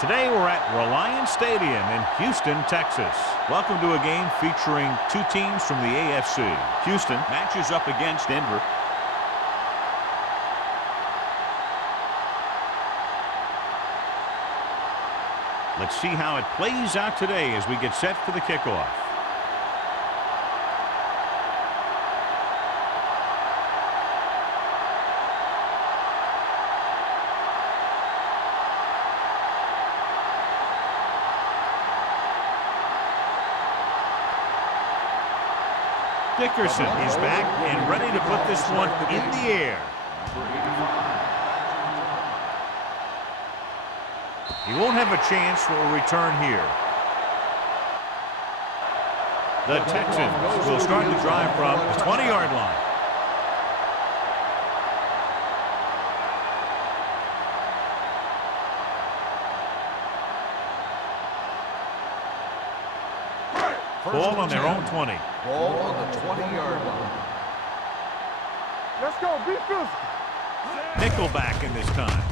Today we're at Reliance Stadium in Houston, Texas. Welcome to a game featuring two teams from the AFC. Houston matches up against Denver. Let's see how it plays out today as we get set for the kickoff. Dickerson is back and ready to put this one in the air. He won't have a chance for a return here. The Texans will start the drive from the 20-yard line. Ball on their own 20. Ball on the 20-yard line. Let's go, be physical. Nickelback in this time.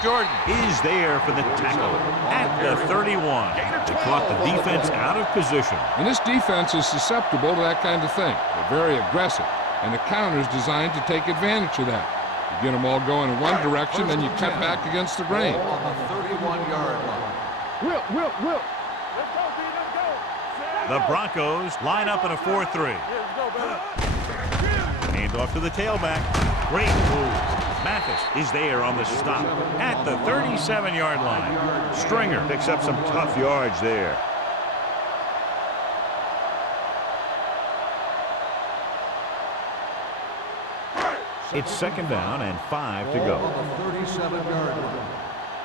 Jordan is there for the tackle at the 31. They caught the defense out of position. And this defense is susceptible to that kind of thing. They're very aggressive, and the counter is designed to take advantage of that. You get them all going in one direction, then you cut back against the grain. Ball on the 31-yard line. Whip. The Broncos line up in a 4-3. Hand off to the tailback. Great move. Mathis is there on the stop at the 37-yard line. Stringer picks up some tough yards there. It's second down and 5 to go. Ball on the 37-yard line.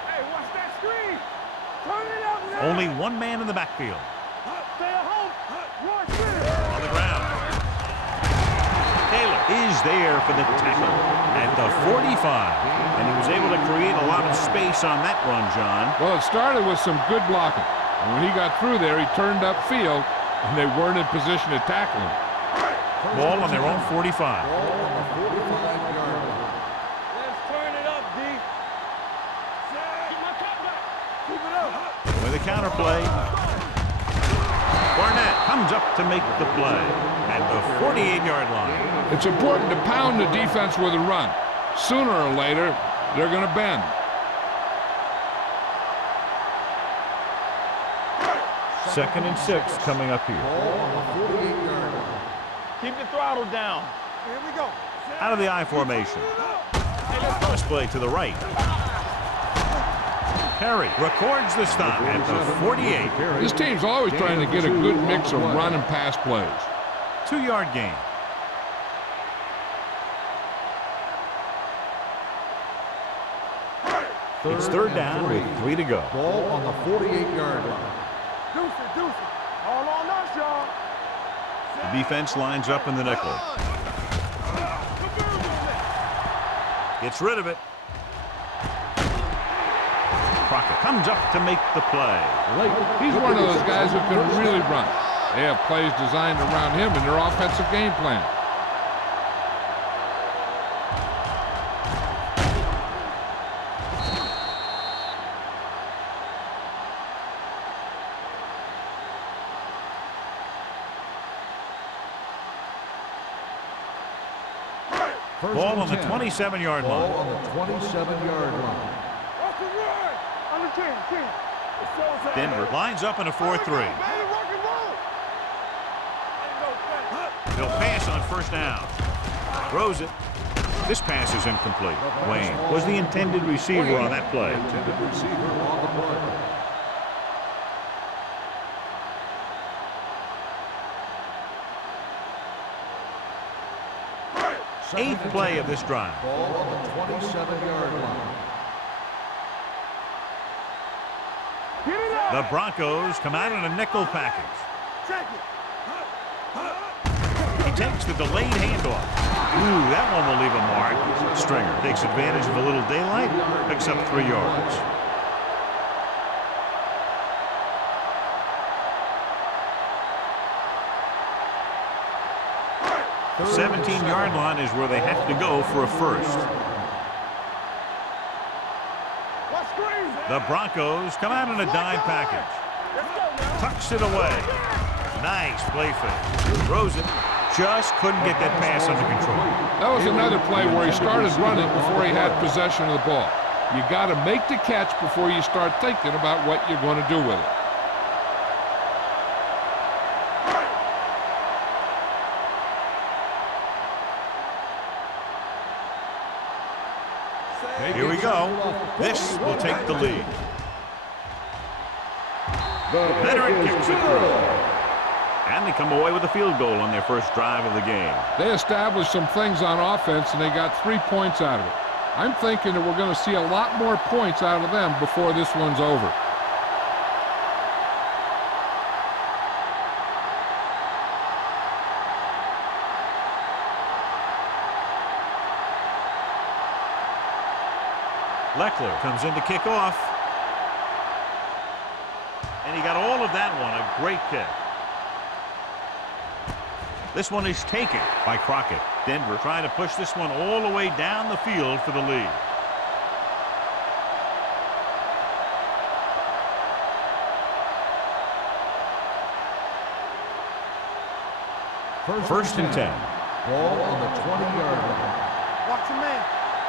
Hey, watch that screen. Turn it up now. Only one man in the backfield. Stay at home. On the ground. Taylor is there for the tackle at the 45. And he was able to create a lot of space on that run, John. Well, it started with some good blocking. And when he got through there, he turned upfield, and they weren't in position to tackle him. Ball on their own 45. Ball on the 45-yard line. Let's turn it up, D. Keep my cut back. Keep it up. With a counter play. Barnett comes up to make the play at the 48-yard line. It's important to pound the defense with a run. Sooner or later, they're going to bend. Second and 6 coming up here. Ball on the 48-yard line. Keep the throttle down. Here we go. Out of the I formation. Cross play to the right. Perry records the stop at the 48. This team's always trying to get a good mix of run and pass plays. 2-yard gain. It's third down with 3 to go. Ball on the 48-yard line. Deuce it. All on us, y'all. The defense lines up in the nickel. Gets rid of it. Crockett comes up to make the play. He's one of those guys who can really run. They have plays designed around him in their offensive game plan. Ball on the 27-yard line. Ball on the 27-yard line. Off the run. On the 10. Denver lines up in a 4-3. He'll pass on first down. Throws it. This pass is incomplete. Wayne was the intended receiver on that play. Intended receiver on the play. Eighth play of this drive. Ball on the 27-yard line. The Broncos come out in a nickel package. He takes the delayed handoff. Ooh, that one will leave a mark. Stringer takes advantage of a little daylight, picks up 3 yards. 17-yard line is where they have to go for a first. The Broncos come out in a dime package. Tucks it away. Nice play fake. Throws it. Just couldn't get that pass under control. That was another play where he started running before he had possession of the ball. You got to make the catch before you start thinking about what you're going to do with it. Here we go. This will take the lead. Veteran kicks it through. And they come away with a field goal on their first drive of the game. They established some things on offense, and they got 3 points out of it. I'm thinking that we're going to see a lot more points out of them before this one's over. Leckler comes in to kick off. And he got all of that one. A great kick. This one is taken by Crockett. Denver trying to push this one all the way down the field for the lead. First and 10. Ball on the 20-yard line. Watch your man.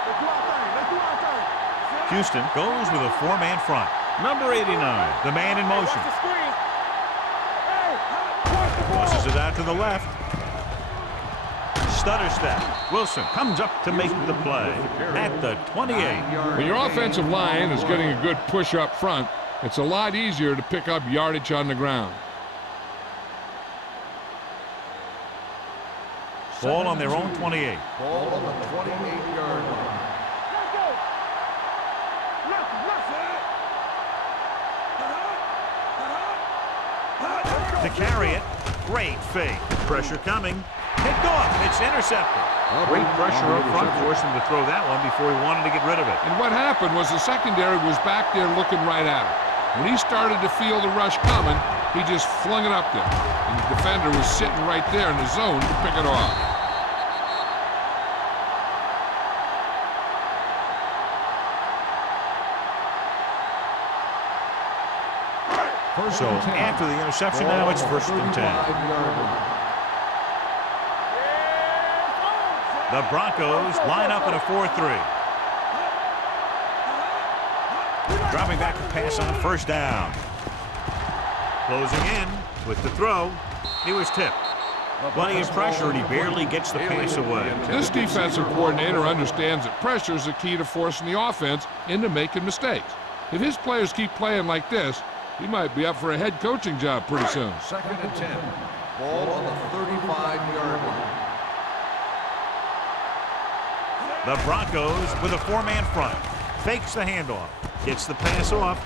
They do our thing. They do our thing. Houston goes with a 4-man front. Number 89, the man in motion. Watch the screen. Hey, watch the ball. Tosses it out to the left. Stutter step. Wilson comes up to make the play at the 28. When your offensive line is getting a good push up front, it's a lot easier to pick up yardage on the ground. Ball on their own 28. Ball on the 28-yard line. Let's go. To carry it. Great fake. Pressure coming. Picked off. It's intercepted. Great pressure up front. Forced him to throw that one before he wanted to get rid of it. And what happened was the secondary was back there looking right at him. When he started to feel the rush coming, he just flung it up there. And the defender was sitting right there in the zone to pick it off. First So and 10. after the interception, now it's first and 10. 35-yard line. The Broncos line up in a 4-3. Dropping back to pass on first down. Closing in with the throw. He was tipped. Plenty of pressure, and he barely gets the pass away. This defensive coordinator understands that pressure is the key to forcing the offense into making mistakes. If his players keep playing like this, he might be up for a head coaching job pretty soon. Second and 10. Ball on the 35-yard line. The Broncos with a 4-man front. Fakes the handoff. Gets the pass off.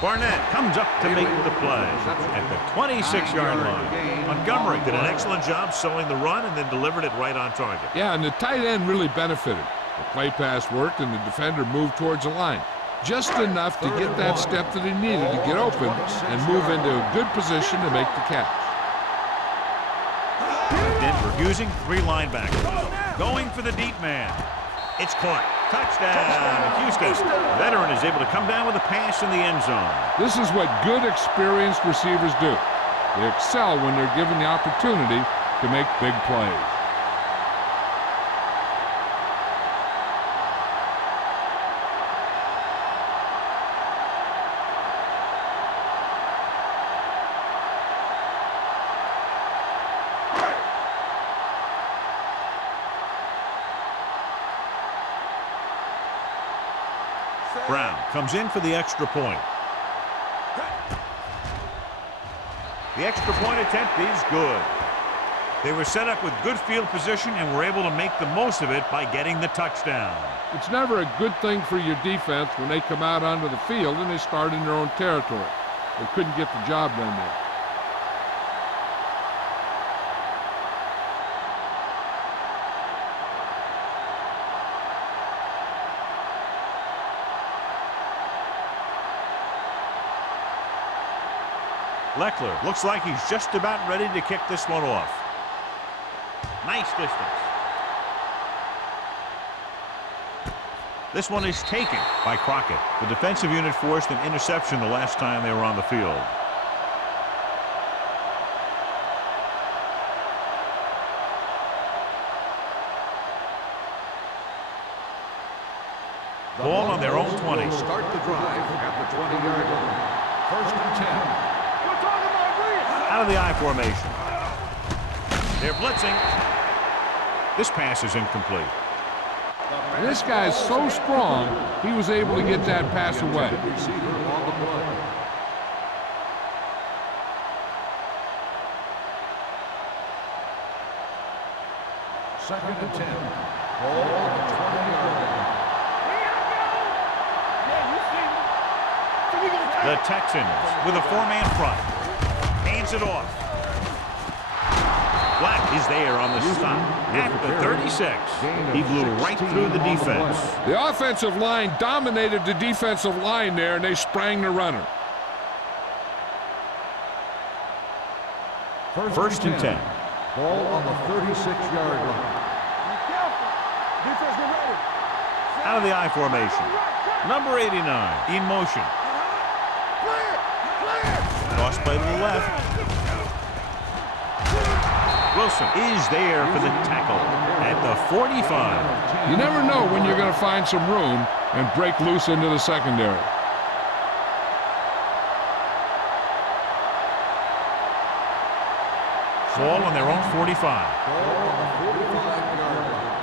Barnett comes up to make the play at the 26-yard line. Montgomery did an excellent job selling the run and then delivered it right on target. Yeah, and the tight end really benefited. The play pass worked and the defender moved towards the line. Just enough to get that step that he needed to get open and move into a good position to make the catch. Denver using 3 linebackers. Going for the deep man. It's caught. Touchdown, Houston. Veteran is able to come down with a pass in the end zone. This is what good, experienced receivers do. They excel when they're given the opportunity to make big plays. Brown comes in for the extra point. The extra point attempt is good. They were set up with good field position and were able to make the most of it by getting the touchdown. It's never a good thing for your defense when they come out onto the field and they start in their own territory. They couldn't get the job done there. Leckler looks like he's just about ready to kick this one off. Nice distance. This one is taken by Crockett. The defensive unit forced an interception the last time they were on the field. Ball on their own 20. Start the drive at the 20-yard line. First and 10. Out of the I formation. They're blitzing. This pass is incomplete. This guy's so strong, he was able to get that pass away. Receiver on the play. Second and 10. Ball on the 20-yard line. The Texans with a four-man front. Hands it off. Black is there on the stop at the 36. He blew right through the defense. The offensive line dominated the defensive line there, and they sprang the runner. First and 10. Ball on the 36-yard line. Out of the I formation. Number 89 in motion. Toss play to the left. Wilson is there for the tackle at the 45. You never know when you're going to find some room and break loose into the secondary. Ball on their own 45. Ball on the 45-yard line.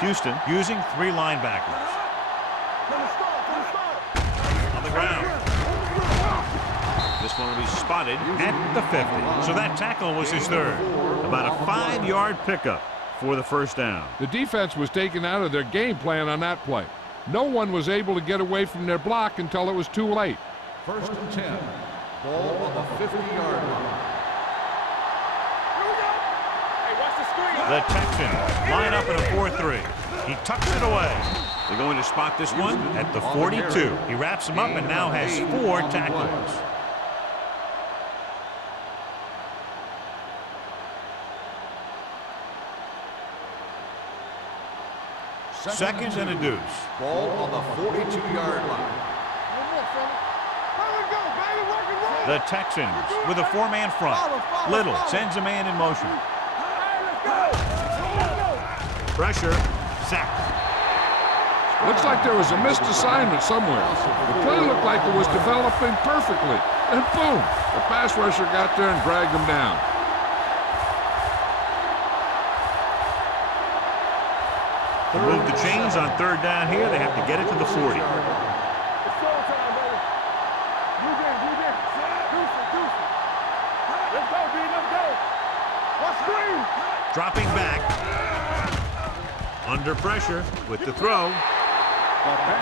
Houston using three linebackers. On the ground. This one will be spotted at the 50. So that tackle was his third. About a 5-yard pickup for the first down. The defense was taken out of their game plan on that play. No one was able to get away from their block until it was too late. First and 10. Ball on the 50-yard line. The Texans line up in a 4-3. He tucks it away. They're going to spot this one at the 42. He wraps him up and now has 4 tackles. Seconds and a deuce. Ball on the 42-yard line. The Texans with a 4-man front. Little sends a man in motion. Pressure. Sack. Looks like there was a missed assignment somewhere. The play looked like it was developing perfectly. And boom, the pass rusher got there and dragged him down. To move the chains on third down here, they have to get it to the 40. Dropping back. Under pressure with the throw.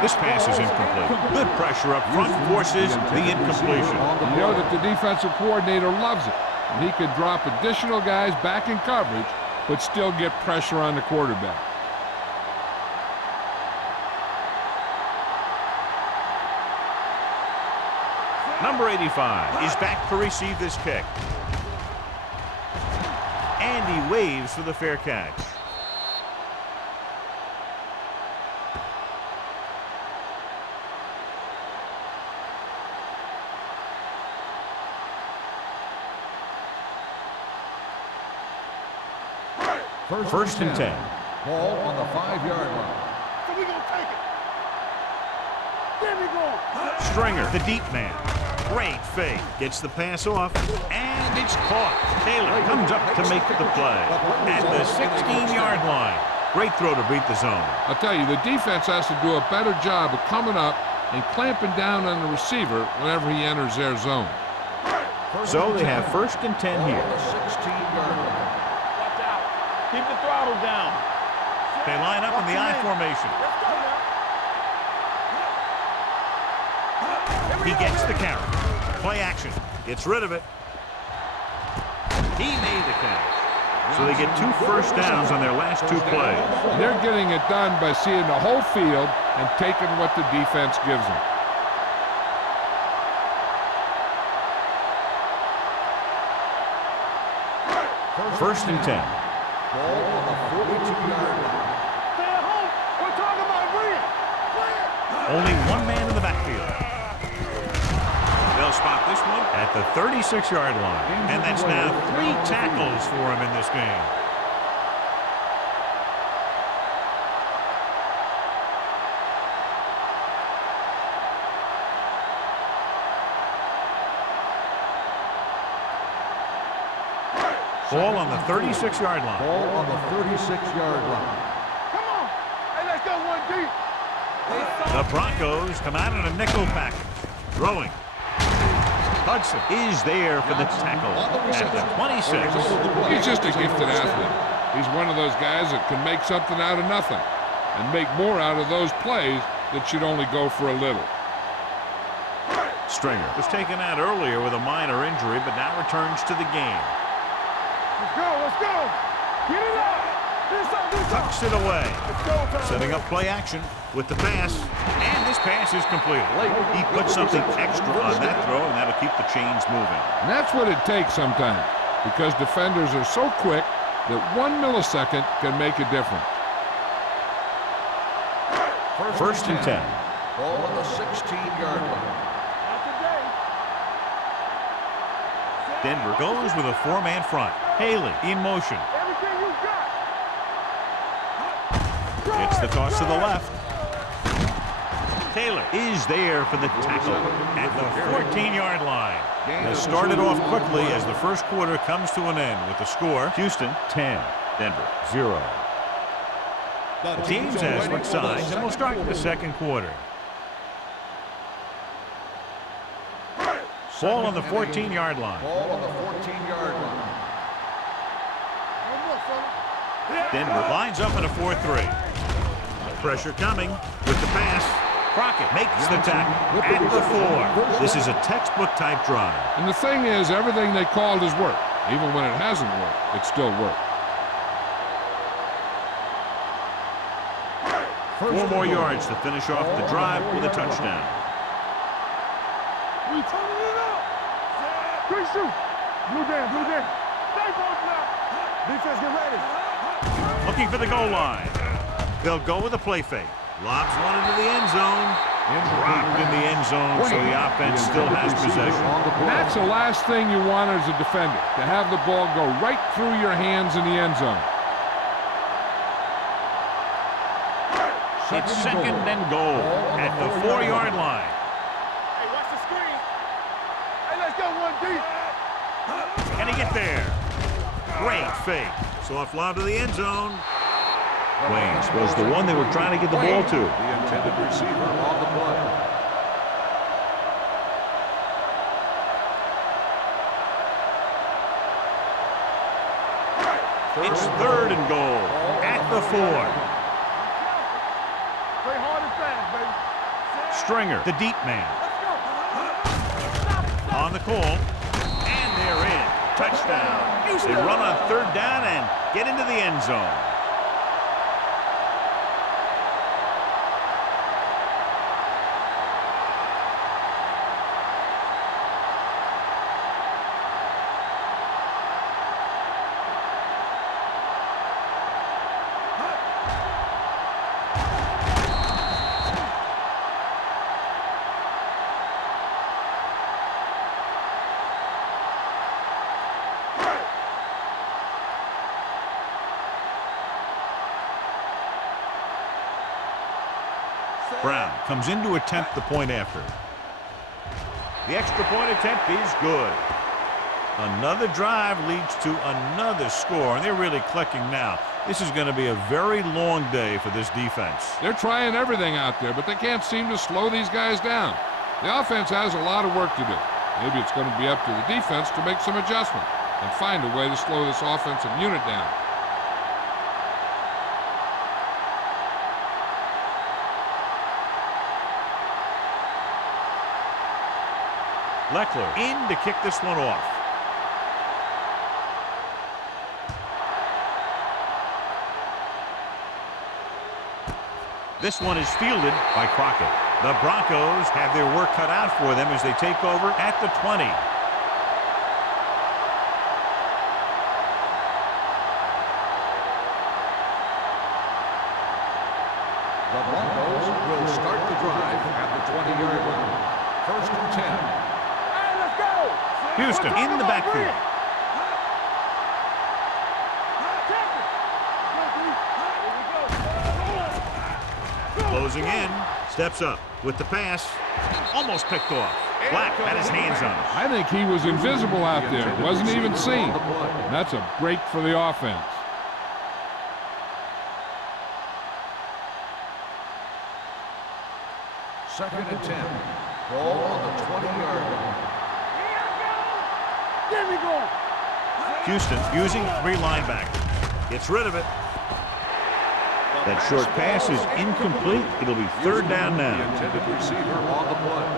This pass is incomplete. Good pressure up front forces the incompletion. You know that the defensive coordinator loves it. And he could drop additional guys back in coverage, but still get pressure on the quarterback. Number 85 is back to receive this kick. And he waves for the fair catch. First and 10. Ball on the 5-yard line. So we gonna take it. There we go. Stringer, the deep man. Great fake. Gets the pass off, and it's caught. Taylor comes up to make the play at the 16-yard line. Great throw to beat the zone. I'll tell you, the defense has to do a better job of coming up and clamping down on the receiver whenever he enters their zone. So they have first and 10 Ball here. on the 16-yard line. Watch out. Keep the throttle down. They line up in the I formation. He gets the carry. Play action. Gets rid of it. He made the catch. So they get 2 first downs on their last 2 plays. They're getting it done by seeing the whole field and taking what the defense gives them. First and 10. Ball on the 42-yard line. Only one man in the backfield. They'll spot this one at the 36-yard line. And that's now 3 tackles for him in this game. Ball on the 36-yard line. Ball on the 36-yard line. Come on. Hey, let's go 1D. The Broncos come out in a nickel package. Throwing. Hudson is there for the tackle at the 26. He's just a gifted athlete. He's one of those guys that can make something out of nothing and make more out of those plays that should only go for a little. Stringer was taken out earlier with a minor injury, but now returns to the game. Let's go. Let's go. Get it up. Tucks it away. Let's go, Tom. Setting up play action with the pass. And this pass is completed. He put something extra on that throw, and that'll keep the chains moving. And that's what it takes sometimes, because defenders are so quick that 1 millisecond can make a difference. First and 10. Ball on the 16-yard line. Not today. Denver goes with a 4-man front. Haley in motion. Everything you got. It's the toss to the left. Taylor is there for the tackle at the 14-yard line. They started off quickly as the first quarter comes to an end with the score. Houston 10, Denver 0. The teams have switched sides, and we'll start the second quarter. Ball on the 14-yard line. Ball on the 14-yard line. Denver lines up in a 4-3. Pressure coming with the pass. Crockett makes the tackle at the 4. This is a textbook type drive. And the thing is, everything they called has worked. Even when it hasn't worked, it still worked. 4 more yards to finish off the drive with a touchdown. We turning it up. Quick shoot. Blue down. Stay close now. Defense, get ready. Looking for the goal line. They'll go with a play fake. Lobs one into the end zone. Dropped in the end zone, so the offense still has possession. And that's the last thing you want as a defender, to have the ball go right through your hands in the end zone. It's second and goal at the 4-yard line. Hey, watch the screen. Hey, let's go 1D. Can he get there? Great fake. Soft lob to the end zone. Waynes was the one they were trying to get the ball to. The intended receiver on the play. It's third and goal at the 4. Play hard and fast, baby. Stringer, the deep man. On the call. And they're in. Touchdown. They run on third down and get into the end zone. Brown comes in to attempt the point after. The extra point attempt is good. Another drive leads to another score, and they're really clicking now. This is going to be a very long day for this defense. They're trying everything out there, but they can't seem to slow these guys down. The offense has a lot of work to do. Maybe it's going to be up to the defense to make some adjustment and find a way to slow this offensive unit down. Leckler in to kick this one off. This one is fielded by Crockett. The Broncos have their work cut out for them as they take over at the 20. The Broncos will start the drive at the 20-yard line. First and 10. Hey, let's go. Houston in the backfield. Closing in. Steps up with the pass. Almost picked off. Black had his hands on it. I think he was invisible out there. Wasn't even seen. That's a break for the offense. Second and 10. Ball on the 20-yard line. Get me going. Houston using 3 linebackers. Gets rid of it. That short pass is incomplete. It'll be third down The now. intended receiver on the play.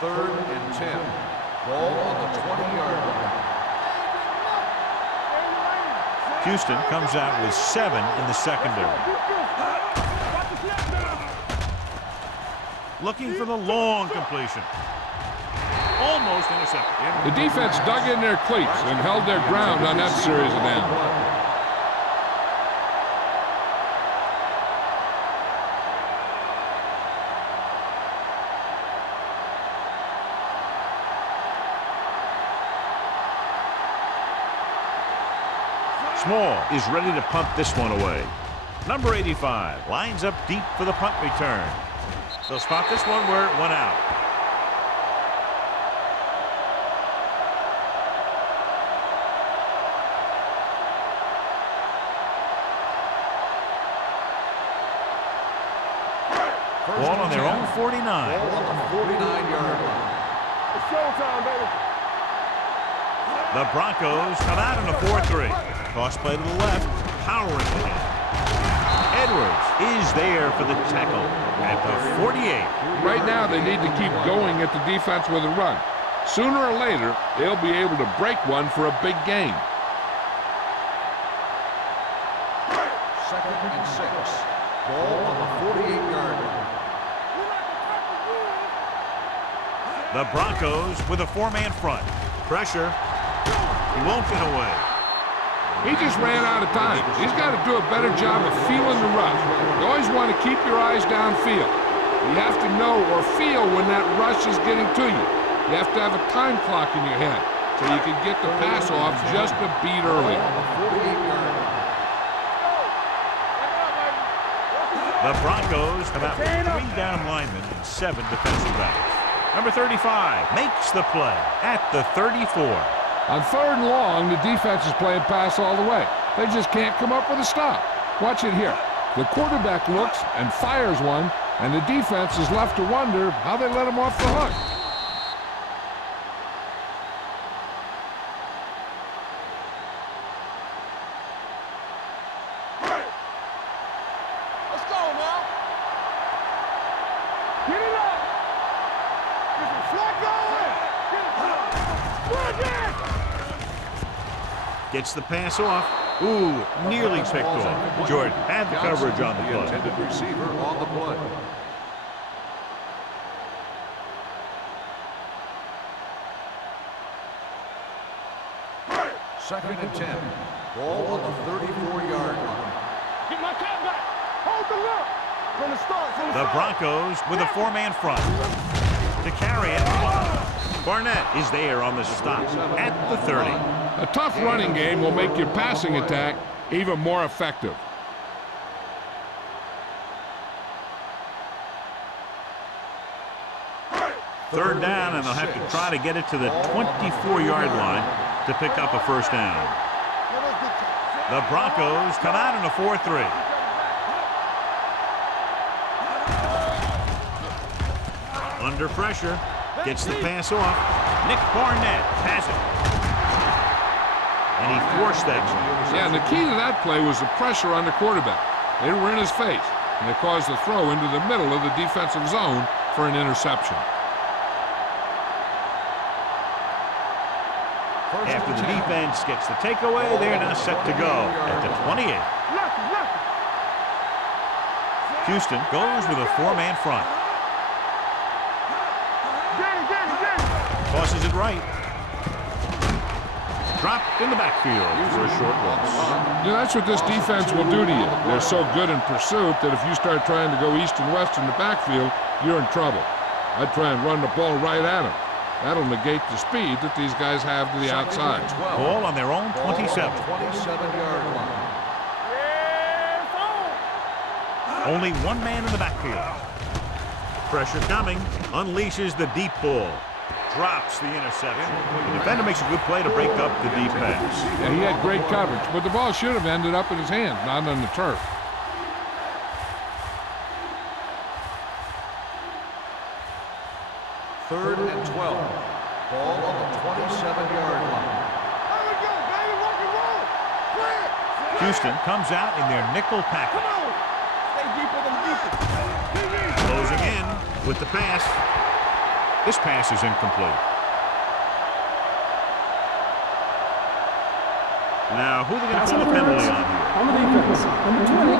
Third and 10. Ball on the 20-yard line. Houston comes out with 7 in the secondary. Looking for the long completion. Almost intercepted. The defense dug in their cleats and held their ground on that series of downs. Small is ready to punt this one away. Number 85 lines up deep for the punt return. They'll spot this one where it went out. Ball on their own 49. Ball on the 49-yard line. It's showtime, baby. The Broncos come out in a 4-3. Cross play to the left, powering ahead. Edwards is there for the tackle at the 48. Right now, they need to keep going at the defense with a run. Sooner or later, they'll be able to break one for a big gain. Second and 6. Ball on the 48-yard line. The Broncos with a 4-man front. Pressure. He won't get away. He just ran out of time. He's got to do a better job of feeling the rush. You always want to keep your eyes downfield. You have to know or feel when that rush is getting to you. You have to have a time clock in your head so you can get the pass off just a beat early. The Broncos have out 3 down linemen and 7 defensive backs. Number 35 makes the play at the 34. On 3rd and long, the defense is playing pass all the way. They just can't come up with a stop. Watch it here. The quarterback looks and fires one, and the defense is left to wonder how they let him off the hook. Let's go now. Get it up. Get the flag going. Get it up. Gets the pass off. Ooh, nearly picked off. Jordan had the coverage on the The play. intended receiver on the play. Second and 10. Ball on the 34-yard line. Get my cat back. Hold the look. From the start. The Broncos with a 4-man front. To carry it. Barnett is there on the stop at the 30. A tough running game will make your passing attack even more effective. Third down, and they'll have to try to get it to the 24-yard line to pick up a first down. The Broncos come out in a 4-3. Under pressure, gets the pass off. Nick Barnett has it. And he forced that. Yeah, and the key to that play was the pressure on the quarterback. They were in his face, and they caused the throw into the middle of the defensive zone for an interception. After the defense gets the takeaway, they're now set to go at the 28. Houston goes with a 4-man front. Tosses it right. Dropped in the backfield for a short loss. You know, that's what this defense will do to you. They're so good in pursuit that if you start trying to go east and west in the backfield, you're in trouble. I'd try and run the ball right at them. That'll negate the speed that these guys have to the outside. Ball on their own 27. 27-yard line. Only one man in the backfield. Pressure coming. Unleashes the deep ball. Drops the interception. The defender makes a good play to break up the deep pass. Yeah, he had great coverage, but the ball should have ended up in his hands, not on the turf. Third and 12. Ball on the 27-yard line. Houston comes out in their nickel package. Closing in with the pass. This pass is incomplete. Now, who are they going to call a penalty on here? On the defense, number 20.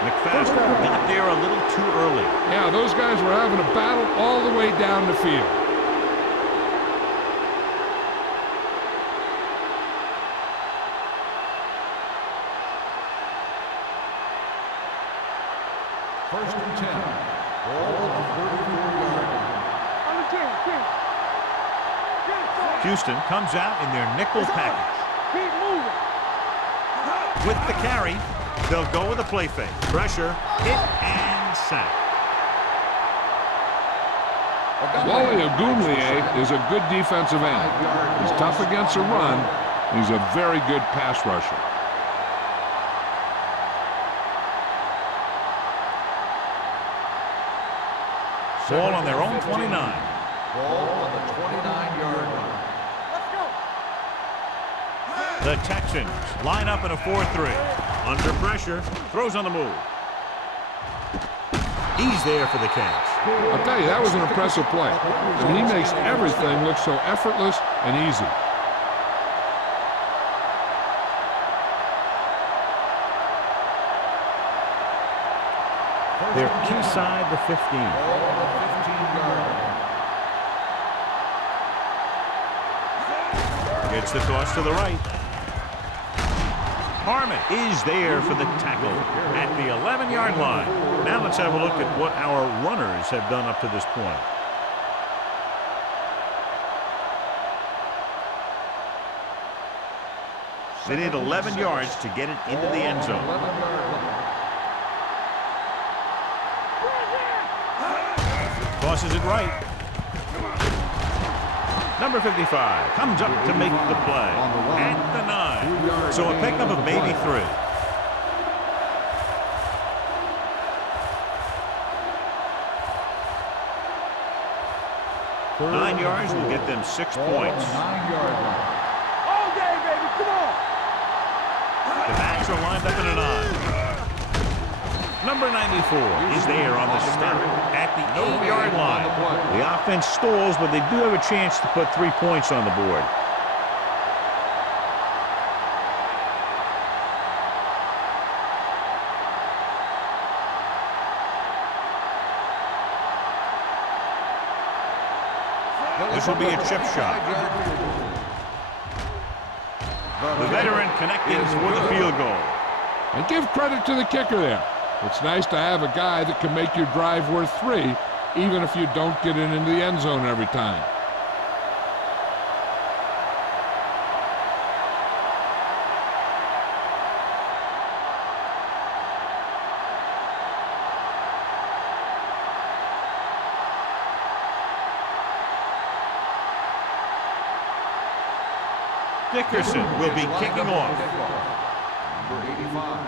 McFadden got there a little too early. Yeah, those guys were having a battle all the way down the field. First and 10. Ball on the 34-yard line. Houston comes out in their nickel package. Keep moving. With the carry, they'll go with a play fake. Pressure, hit, and sack. Wally Ogumlie is a good defensive end. He's tough against the run. He's a very good pass rusher. Ball on their own 29. Ball on the 29-yard line. The Texans line up in a 4-3. Under pressure, throws on the move. He's there for the catch. I'll tell you, that was an impressive play. And he makes everything look so effortless and easy. They're inside the 15. Ball on the 15-yard line. Gets the toss to the right. Harmon is there for the tackle at the 11-yard line. Now let's have a look at what our runners have done up to this point. They need 11 yards to get it into the end zone. 11-yard line. Tosses it right. Number 55 comes up to make the play at the 9. So a pickup of maybe 3. Third 9 yards will get them 6 points. 9-yard line. All day, baby. Come on. The backs are lined up in a 9. Number 94 is there on the stop at the 8-yard line. The offense stalls, but they do have a chance to put 3 points on the board. This will be a chip shot. The veteran connecting for the field goal. And give credit to the kicker there. It's nice to have a guy that can make your drive worth 3, even if you don't get it into the end zone every time. Dickerson will be kicking off. Number 85.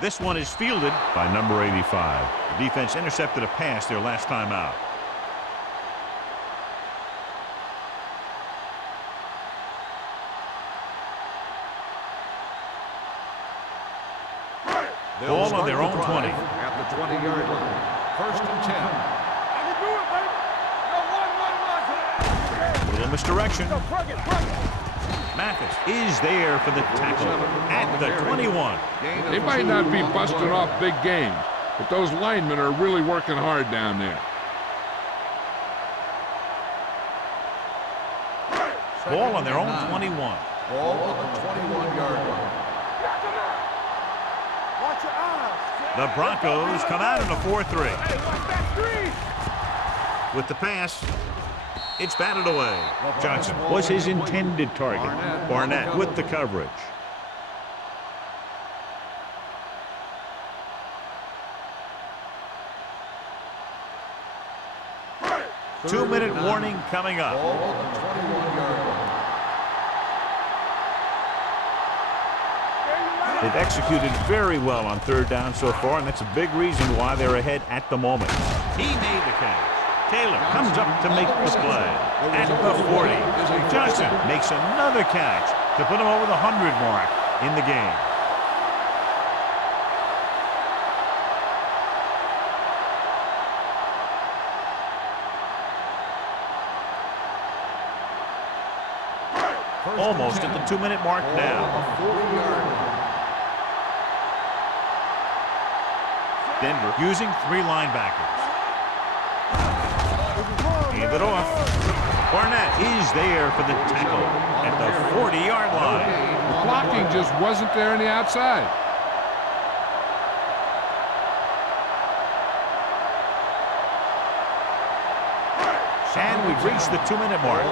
This one is fielded by number 85. The defense intercepted a pass their last time out. Ball on their own 20. At the 20-yard line. First and 10. Little misdirection. Mathis is there for the tackle at the 21. They might not be busting off big games, but those linemen are really working hard down there. Ball on their own 21. Ball on the 21-yard line. Watch your eyes. The Broncos come out in a 4-3. Hey, watch that screen. With the pass, it's batted away. Johnson was his intended target. Barnett with the coverage. Two-minute warning coming up. Ball on the 21-yard line. They've executed very well on third down so far, and that's a big reason why they're ahead at the moment. He made the catch. Taylor comes up to make the play. At the 40, Johnson makes another catch to put him over the 100 mark in the game. Almost at the 2-minute mark now. Denver using 3 linebackers. Hand it off. Barnett is there for the tackle at the 40-yard line. The blocking just wasn't there on the outside. And we've reached the 2-minute mark.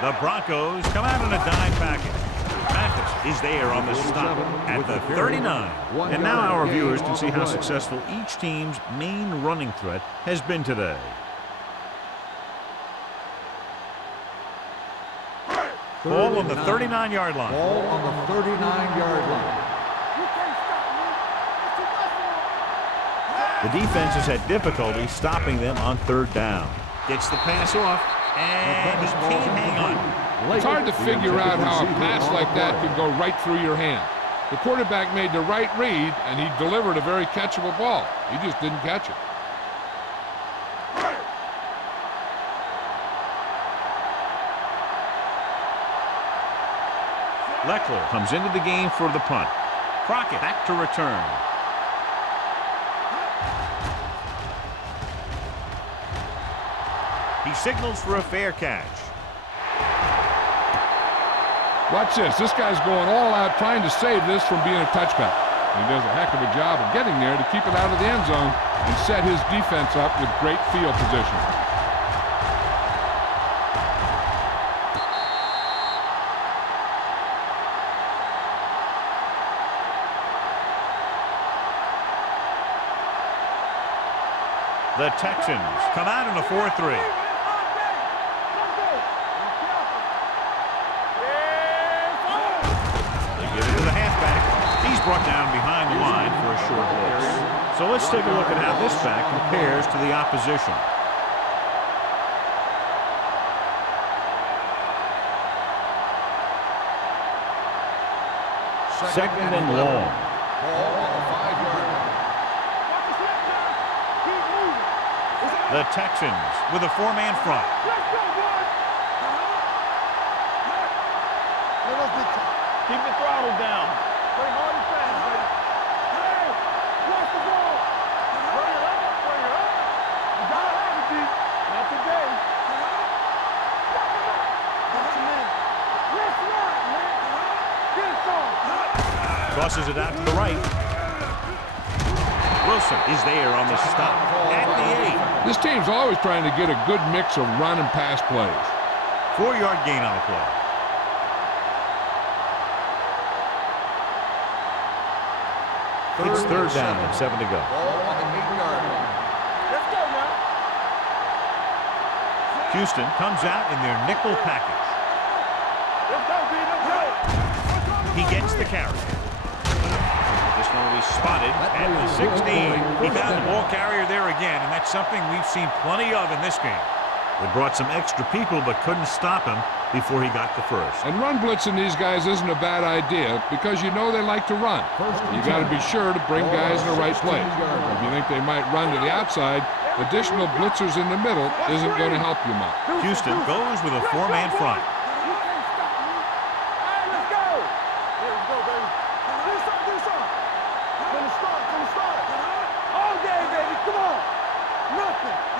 The Broncos come out in a dime package. Mathis is there on the stop at the 39. And now our viewers can see how successful each team's main running threat has been today. Ball on the 39-yard line. Ball on the 39-yard line. The defense has had difficulty stopping them on third down. Gets the pass off, and he can't hang on. It's hard to figure out how a pass like that could go right through your hand. The quarterback made the right read, and he delivered a very catchable ball. He just didn't catch it. Leckler comes into the game for the punt. Crockett back to return. He signals for a fair catch. Watch this. This guy's going all out trying to save this from being a touchback. He does a heck of a job of getting there to keep it out of the end zone and set his defense up with great field position. The Texans come out in a 4-3. Brought down behind the line for a short loss. So let's take a look at how this back compares to the opposition. Second and long. Ball on the 5-yard line. The Texans with a 4-man front. Keep the throttle down. Play hard and fast, baby. Hey, watch the ball. Bring it up, bring it up. You gotta have it, D. Not today. Watch him in. Let's run, man. Get it on. Crosses it out to the right. Wilson is there on the stop at the 8. This team's always trying to get a good mix of run and pass plays. 4-yard gain on the play. It's third down and 7 to go. Ball on the 8-yard line. Let's go now. Houston comes out in their nickel package. Let's go, B. Let's go. He gets the carry. This one will be spotted at the 16. He found the ball carrier there again, and that's something we've seen plenty of in this game. They brought some extra people but couldn't stop him before he got the first. And run blitzing these guys isn't a bad idea because you know they like to run. You got to be sure to bring guys in the right place. If you think they might run to the outside, additional blitzers in the middle isn't going to help you much. Houston goes with a 4-man front. You can't stop me. All right, let's go. Here we go, baby. Do something, do something. From the start, from the start. All day, baby. Come on. Nothing.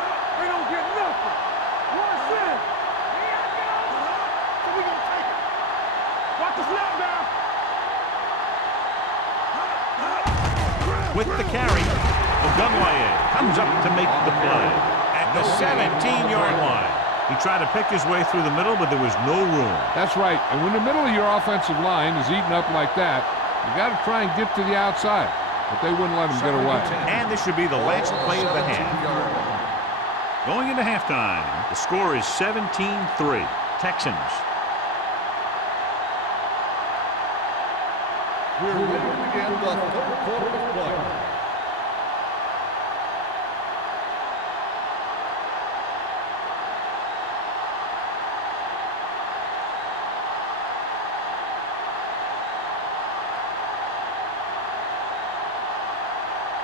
with the carry. Ogunwaye comes up to make the play at the 17-yard line. He tried to pick his way through the middle, but there was no room. That's right. And when the middle of your offensive line is eaten up like that, you got to try and get to the outside. But they wouldn't let him get away. And this should be the last play of the half. Going into halftime, the score is 17-3. Texans. We're ready to begin the third quarter of play.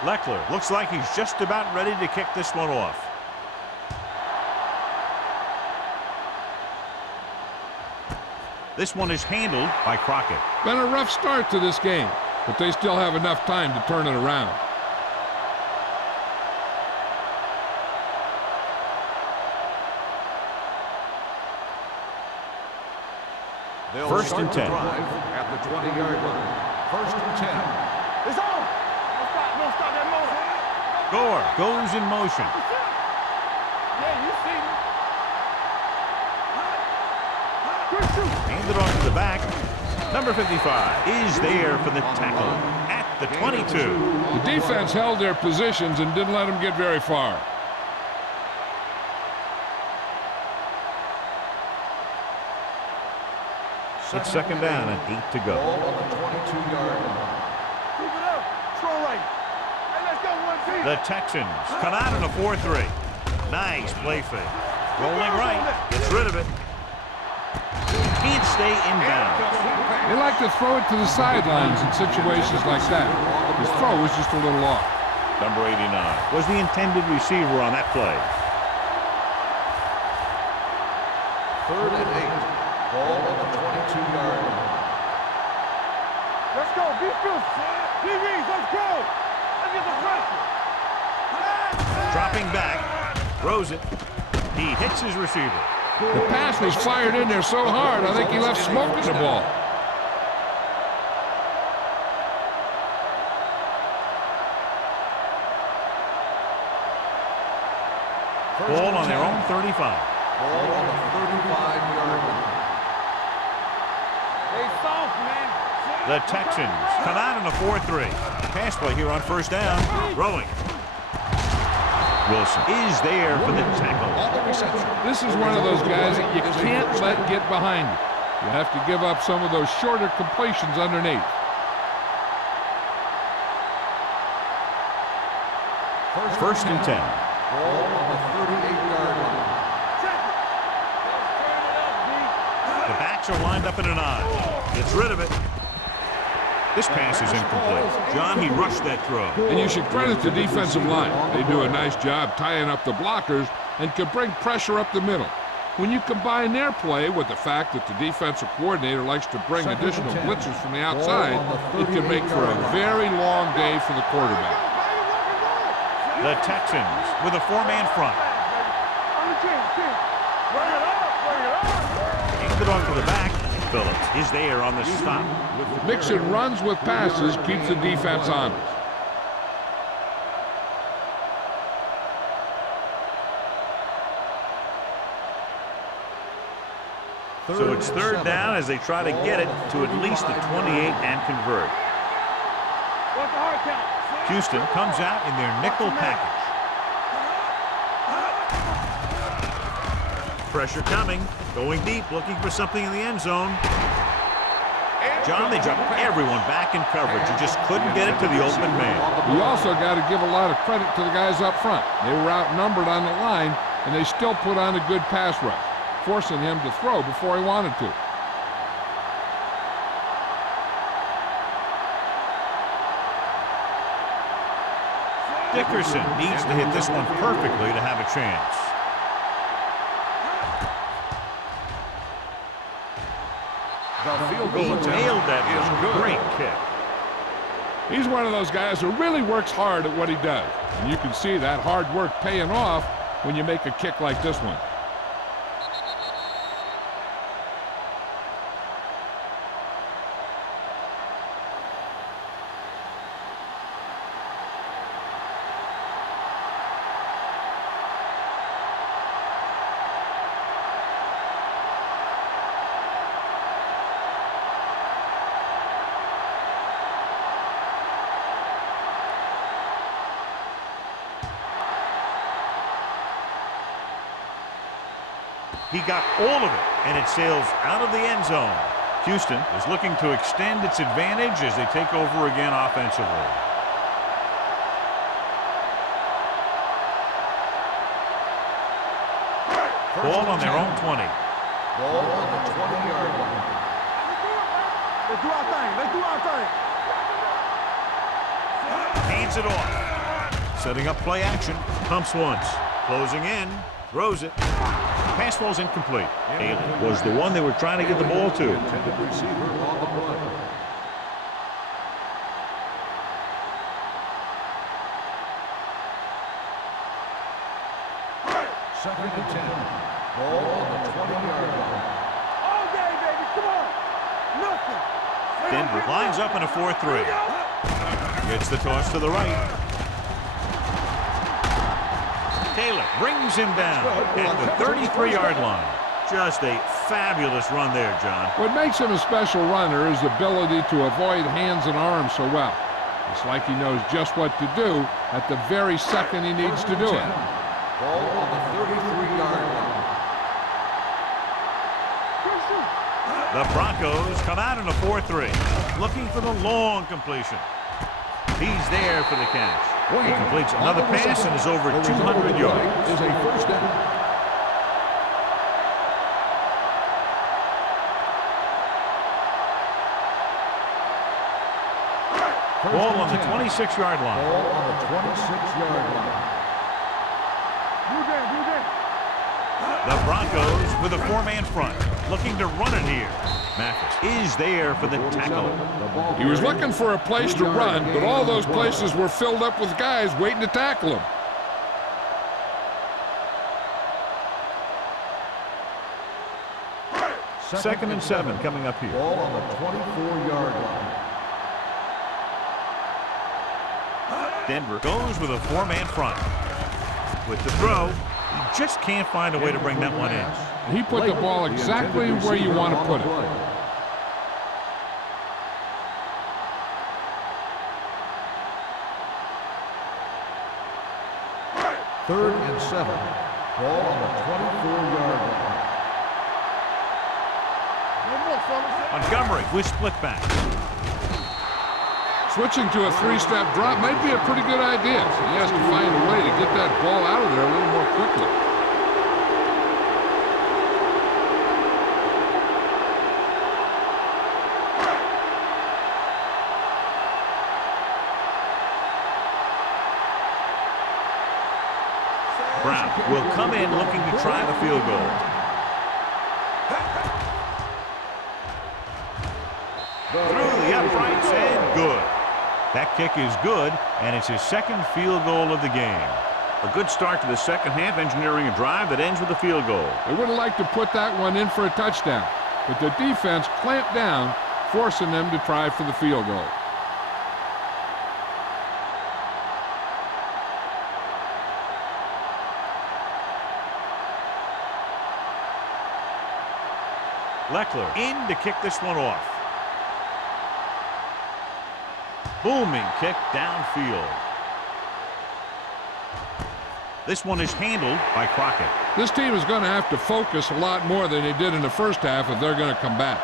Leckler looks like he's just about ready to kick this one off. This one is handled by Crockett. Been a rough start to this game, but they still have enough time to turn it around. First and 10. At the 20-yard line. First and 10. It's on. Don't stop that motor. Gore goes in motion. Yeah, you see me. Good shoot. Handed off to the back. Number 55 is there for the tackle at the 22. The defense held their positions and didn't let them get very far. It's second down and 8 to go. Ball on the 22-yard line. Keep it up. Strong right. Hey, let's go one team. The Texans come out in a 4-3. Nice play fake. Rolling right. Gets rid of it. Can't stay in bounds. They like to throw it to the sidelines in situations like that. His throw was just a little off. Number 89 was the intended receiver on that play. Third and 8. Ball on the 22-yard line. Let's go. Defense. DBs, let's go. Let's get the pressure. Dropping back. Throws it. He hits his receiver. The pass was fired in there so hard, I think he left smoke in the ball. Ball on their own 35. Ball on the 35-yard line. Hey, soft, man. The Texans come out in a 4-3. Pass play here on first down. Throwing. Wilson is there for the tackle. On the reception. This is one of those guys that you can't let get behind you. You have to give up some of those shorter completions underneath. First and 10. Ball on the 38-yard line. Check it. Let's turn it up, B. The backs are lined up in an I. Gets rid of it. This pass is incomplete. John, he rushed that throw. And you should credit the defensive line. They do a nice job tying up the blockers and can bring pressure up the middle. When you combine their play with the fact that the defensive coordinator likes to bring additional blitzers from the outside, it can make for a very long day for the quarterback. The Texans with a four-man front. On the team. Bring it up. Handed off to the back. Phillips is there on the stop. Mixing runs with passes keeps the defense honest. So it's third down as they try to get it to at least the 28 and convert. What's the hard count? Houston comes out in their nickel package. Pressure coming. Going deep, looking for something in the end zone. John, they dropped everyone back in coverage. You just couldn't get it to the open man. You also got to give a lot of credit to the guys up front. They were outnumbered on the line, and they still put on a good pass rush, forcing him to throw before he wanted to. Dickerson needs to hit this one perfectly to have a chance. The field He goal attempt nailed that is one. good. Great kick. He's one of those guys who really works hard at what he does. And you can see that hard work paying off when you make a kick like this one. He got all of it, and it sails out of the end zone. Houston is looking to extend its advantage as they take over again offensively. Ball on their own 20. Ball on the 20-yard line. Let's do our thing. Let's do our thing. Hands it off. Setting up play action. Pumps once. Closing in. Throws it. Pass ball's incomplete. Haley was the one they were trying to get the ball to. Intended receiver on the play. Second and 10. Ball on the 20-yard line. All day, baby. Come on. Nothing. Denver lines up in a 4-3. Gets the toss to the right. Taylor brings him down at the 33-yard line. Just a fabulous run there, John. What makes him a special runner is the ability to avoid hands and arms so well. It's like he knows just what to do at the very second he needs to do it. Ball on the 33-yard line. The Broncos come out in a 4-3, looking for the long completion. He's there for the catch. He completes another pass and is over 200 yards. Is a first down. Ball on the 26-yard line. Ball on the 26-yard line. The Broncos with a four-man front, looking to run it here. Mathis is there for the tackle. He was looking for a place to run, but all those places were filled up with guys waiting to tackle him. Second and 7 coming up here. Ball on the 24-yard line. Denver goes with a four-man front. With the throw, he just can't find a way to bring that one in. He put the ball exactly where you want to put it. Third and 7. Ball on the 24-yard line. Montgomery with split back. Switching to a three-step drop might be a pretty good idea. He has to find a way to get that ball out of there a little more quickly. Brown will come in looking to try the field goal. Through the uprights and good. That kick is good, and it's his second field goal of the game. A good start to the second half, engineering a drive that ends with a field goal. They would have liked to put that one in for a touchdown, but the defense clamped down, forcing them to try for the field goal. Leckler in to kick this one off. Booming kick downfield. This one is handled by Crockett. This team is going to have to focus a lot more than they did in the first half if they're going to come back.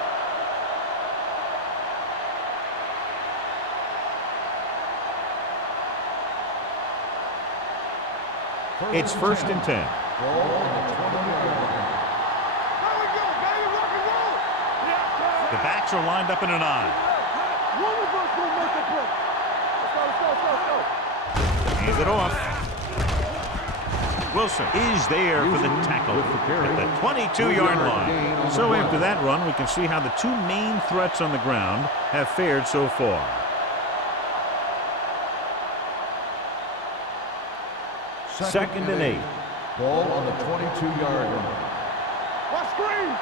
It's first and 10. Ball on the 20-yard line. The backs are lined up in a 9. Hands it off. Wilson is there for the tackle at the 22-yard line. So after that run, we can see how the two main threats on the ground have fared so far. Second and 8. Ball on the 22-yard line. What screen?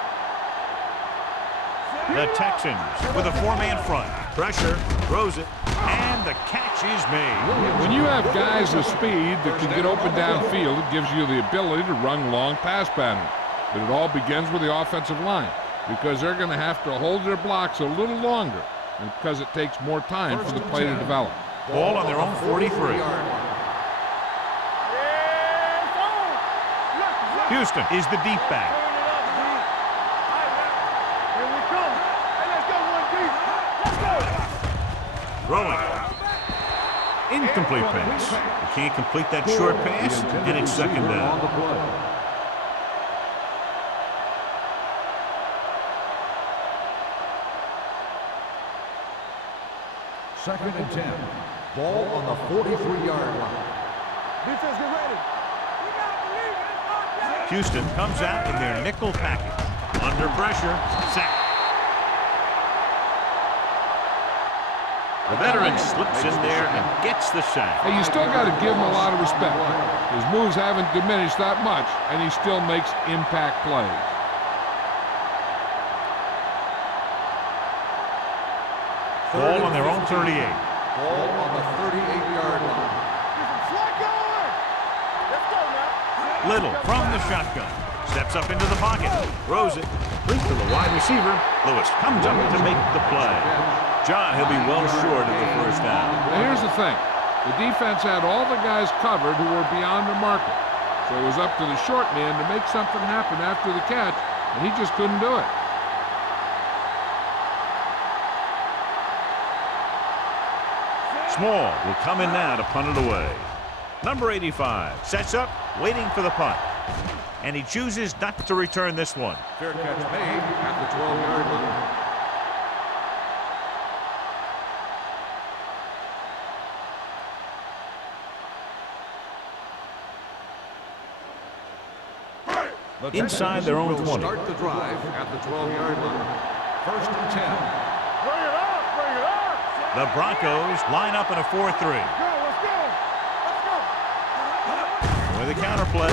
The Texans with a four-man front. Pressure, throws it, and the catch is made. When you have guys with speed that can get open downfield, it gives you the ability to run long pass patterns. But it all begins with the offensive line, because they're going to have to hold their blocks a little longer, and because it takes more time for the play to develop. Ball on their own 43. Houston is the deep back. Throwing. Incomplete pass. He can't complete that short pass, and it's second down. Second and 10. Ball on the 43-yard line. Defense, get ready. Houston comes out in their nickel package. Under pressure, sack. The veteran slips in there and gets the sack. Hey, you still got to give him a lot of respect. His moves haven't diminished that much, and he still makes impact plays. Ball on their own 38. Ball on the 38-yard line. Little from the shotgun. Steps up into the pocket. Throws it. Leads to the wide receiver. Lewis comes up to make the play. John, he'll be well short of the first down. Now, here's the thing. The defense had all the guys covered who were beyond the marker. So it was up to the short man to make something happen after the catch, and he just couldn't do it. Small will come in now to punt it away. Number 85 sets up, waiting for the punt. And he chooses not to return this one. Fair catch made at the 12-yard line. Inside their own 20. Start the drive at the 12-yard line. First and 10. Bring it up, bring it up. The Broncos line up in a 4-3. Let's go. With a counterplay.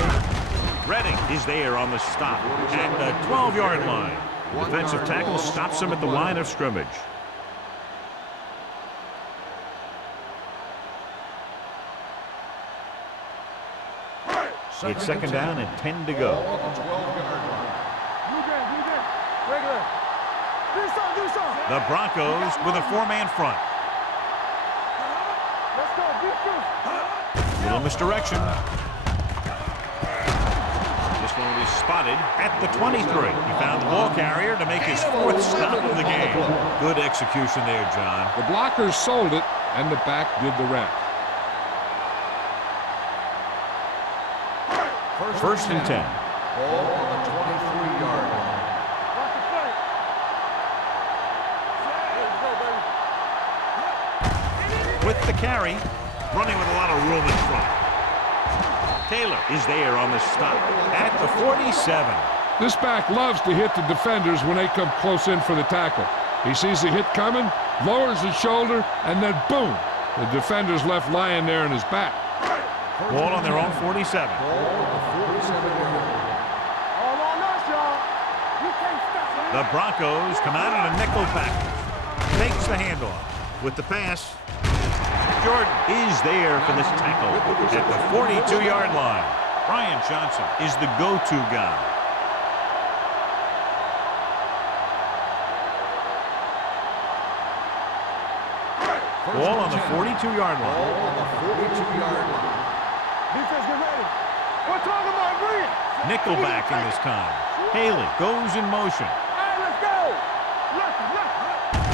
Redding is there on the stop at the 12-yard line. Defensive tackle stops him at the line of scrimmage. It's second down and 10 to go. Regular. Do something. The Broncos with a four-man front. Let's go. Defense. Little misdirection. This one will be spotted at the 23. He found the ball carrier to make his fourth stop of the game. Good execution there, John. The blockers sold it, and the back did the rest. First and 10. Ball on the 23-yard line. Watch the play. Let's go, baby. With the carry, running with a lot of room in front. Taylor is there on the stop at the 47. This back loves to hit the defenders when they come close in for the tackle. He sees the hit coming, lowers his shoulder, and then boom, the defender's left lying there in his back. Ball on their own 47. Ball on the 47-yard line. All on us, y'all. You can't stop. The Broncos come out in a nickel package. Takes the handoff. With the pass, Jordan is there for this tackle at the 42-yard line. Brian Johnson is the go-to guy. Ball on the 42-yard line. Ball on the 42-yard line. Defense, get ready. We're talking about bring it. Nickelback in this time. Haley goes in motion. All right, let's go. Left.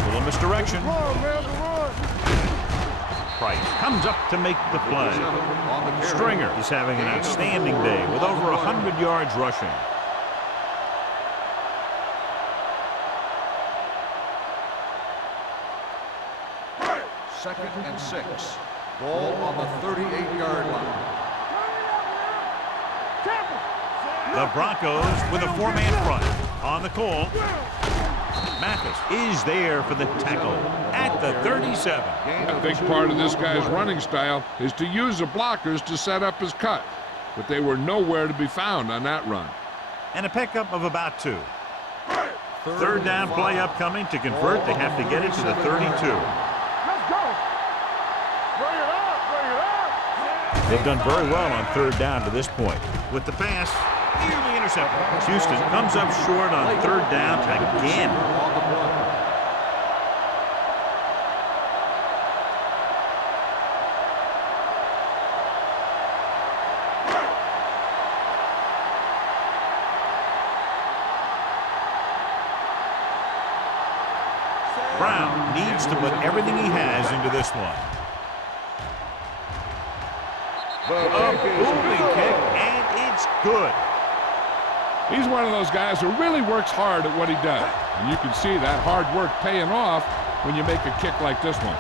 Little misdirection. Run, man, run. Price comes up to make the play. Stringer is having an outstanding day with over 100 yards rushing. Second and 6. Ball on the 38-yard line. The Broncos with a four-man front. On the call, Mathis is there for the tackle at the 37. A big part of this guy's running style is to use the blockers to set up his cut, but they were nowhere to be found on that run. And a pickup of about 2. Third down play upcoming. To convert, they have to get it to the 32. Let's go. Bring it up. They've done very well on third down to this point. With the pass, nearly intercepted. Houston comes up short on third down again. Brown needs to put everything he has into this one. A booming kick, and it's good. He's one of those guys who really works hard at what he does. And you can see that hard work paying off when you make a kick like this one.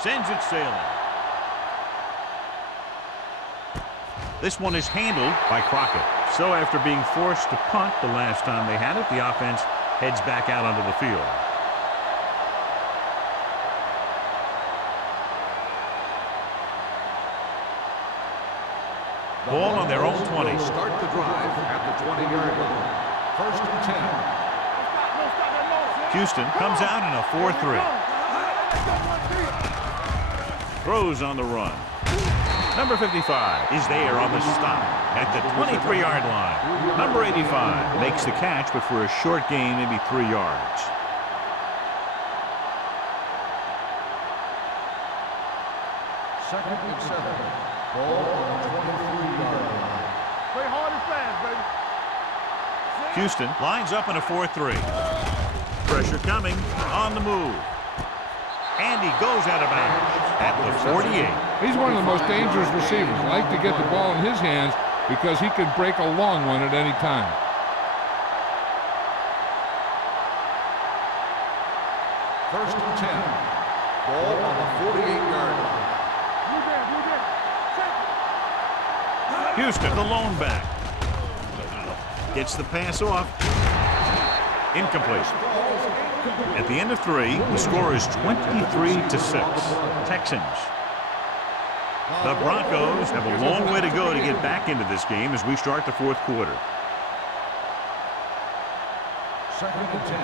Sends it sailing. This one is handled by Crockett. So after being forced to punt the last time they had it, the offense heads back out onto the field. Ball on their own 20. Start the drive at the 20-yard line. First and 10. Houston comes out in a 4-3. Throws on the run. Number 55 is there on the stop at the 23-yard line. Number 85 makes the catch, but for a short gain, maybe 3 yards. Second and 7. Ball on the 23-yard line. Play hard and fast, baby. Houston lines up in a 4-3. Pressure coming on the move. And he goes out of bounds at the 48. He's one of the most dangerous receivers. Like to get the ball in his hands because he can break a long one at any time. First and 10. Ball on the 48-yard line. Houston, the lone back. Gets the pass off. Incomplete. At the end of 3, the score is 23-6. Texans. The Broncos have a long way to go to get back into this game as we start the 4th quarter. Second and 10.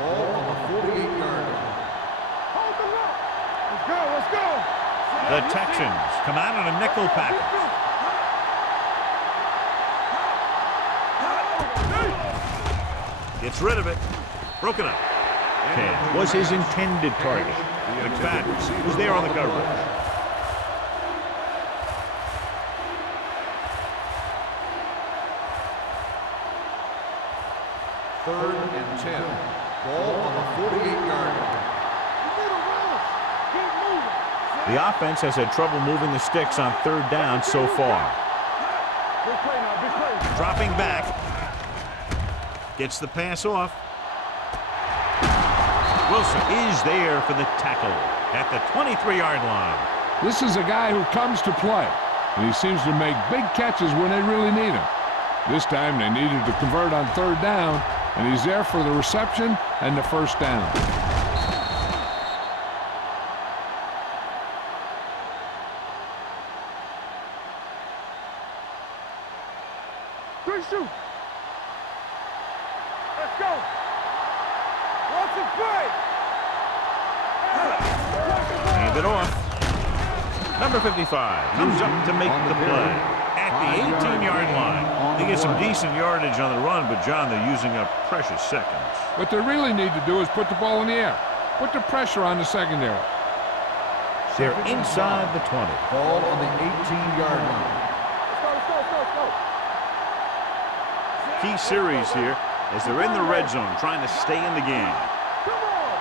Ball on the 48-yard line. Hold the rock. Let's go, let's go. The Texans come out in a nickel package. Gets rid of it. Broken up. Ted was his intended target. McFadden was there on the coverage. Third and 10. Ball on the 48-yard line. The offense has had trouble moving the sticks on 3rd down so far. Big play now, big play. Dropping back. Gets the pass off. Wilson is there for the tackle at the 23-yard line. This is a guy who comes to play, and he seems to make big catches when they really need him. This time they needed to convert on 3rd down, and he's there for the reception and the first down. Three shoot. Let's go. Watch it play. Hand it off. Number 55 comes up to make the play at the 18-yard line. They get some decent yardage on the run, but, John, they're using up precious seconds. What they really need to do is put the ball in the air. Put the pressure on the secondary. They're inside the 20. Ball on the 18-yard line. Let's go. Key series here as they're in the red zone trying to stay in the game. Come on.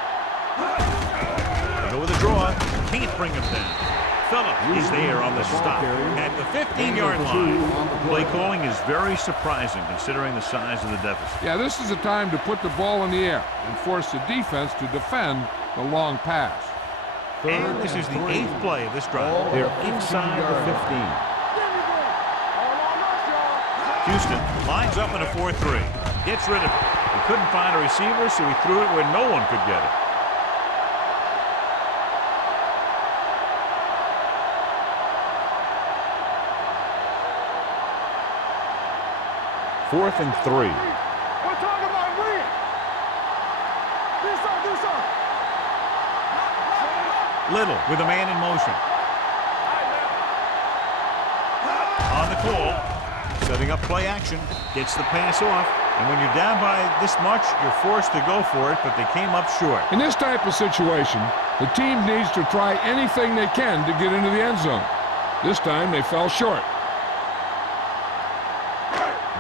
They go with a draw. Can't bring him down. Phillip is there on the stop at the 15-yard line. Play calling is very surprising considering the size of the deficit. Yeah, this is a time to put the ball in the air and force the defense to defend the long pass. And this is the 8th play of this drive. They're inside the 15. Houston lines up in a 4-3. Gets rid of it. He couldn't find a receiver, so he threw it where no one could get it. Fourth and 3. We're talking about win. Do something. Little with a man in motion. on the call. Setting up play action. Gets the pass off. And when you're down by this much, you're forced to go for it, but they came up short. In this type of situation, the team needs to try anything they can to get into the end zone. This time, they fell short.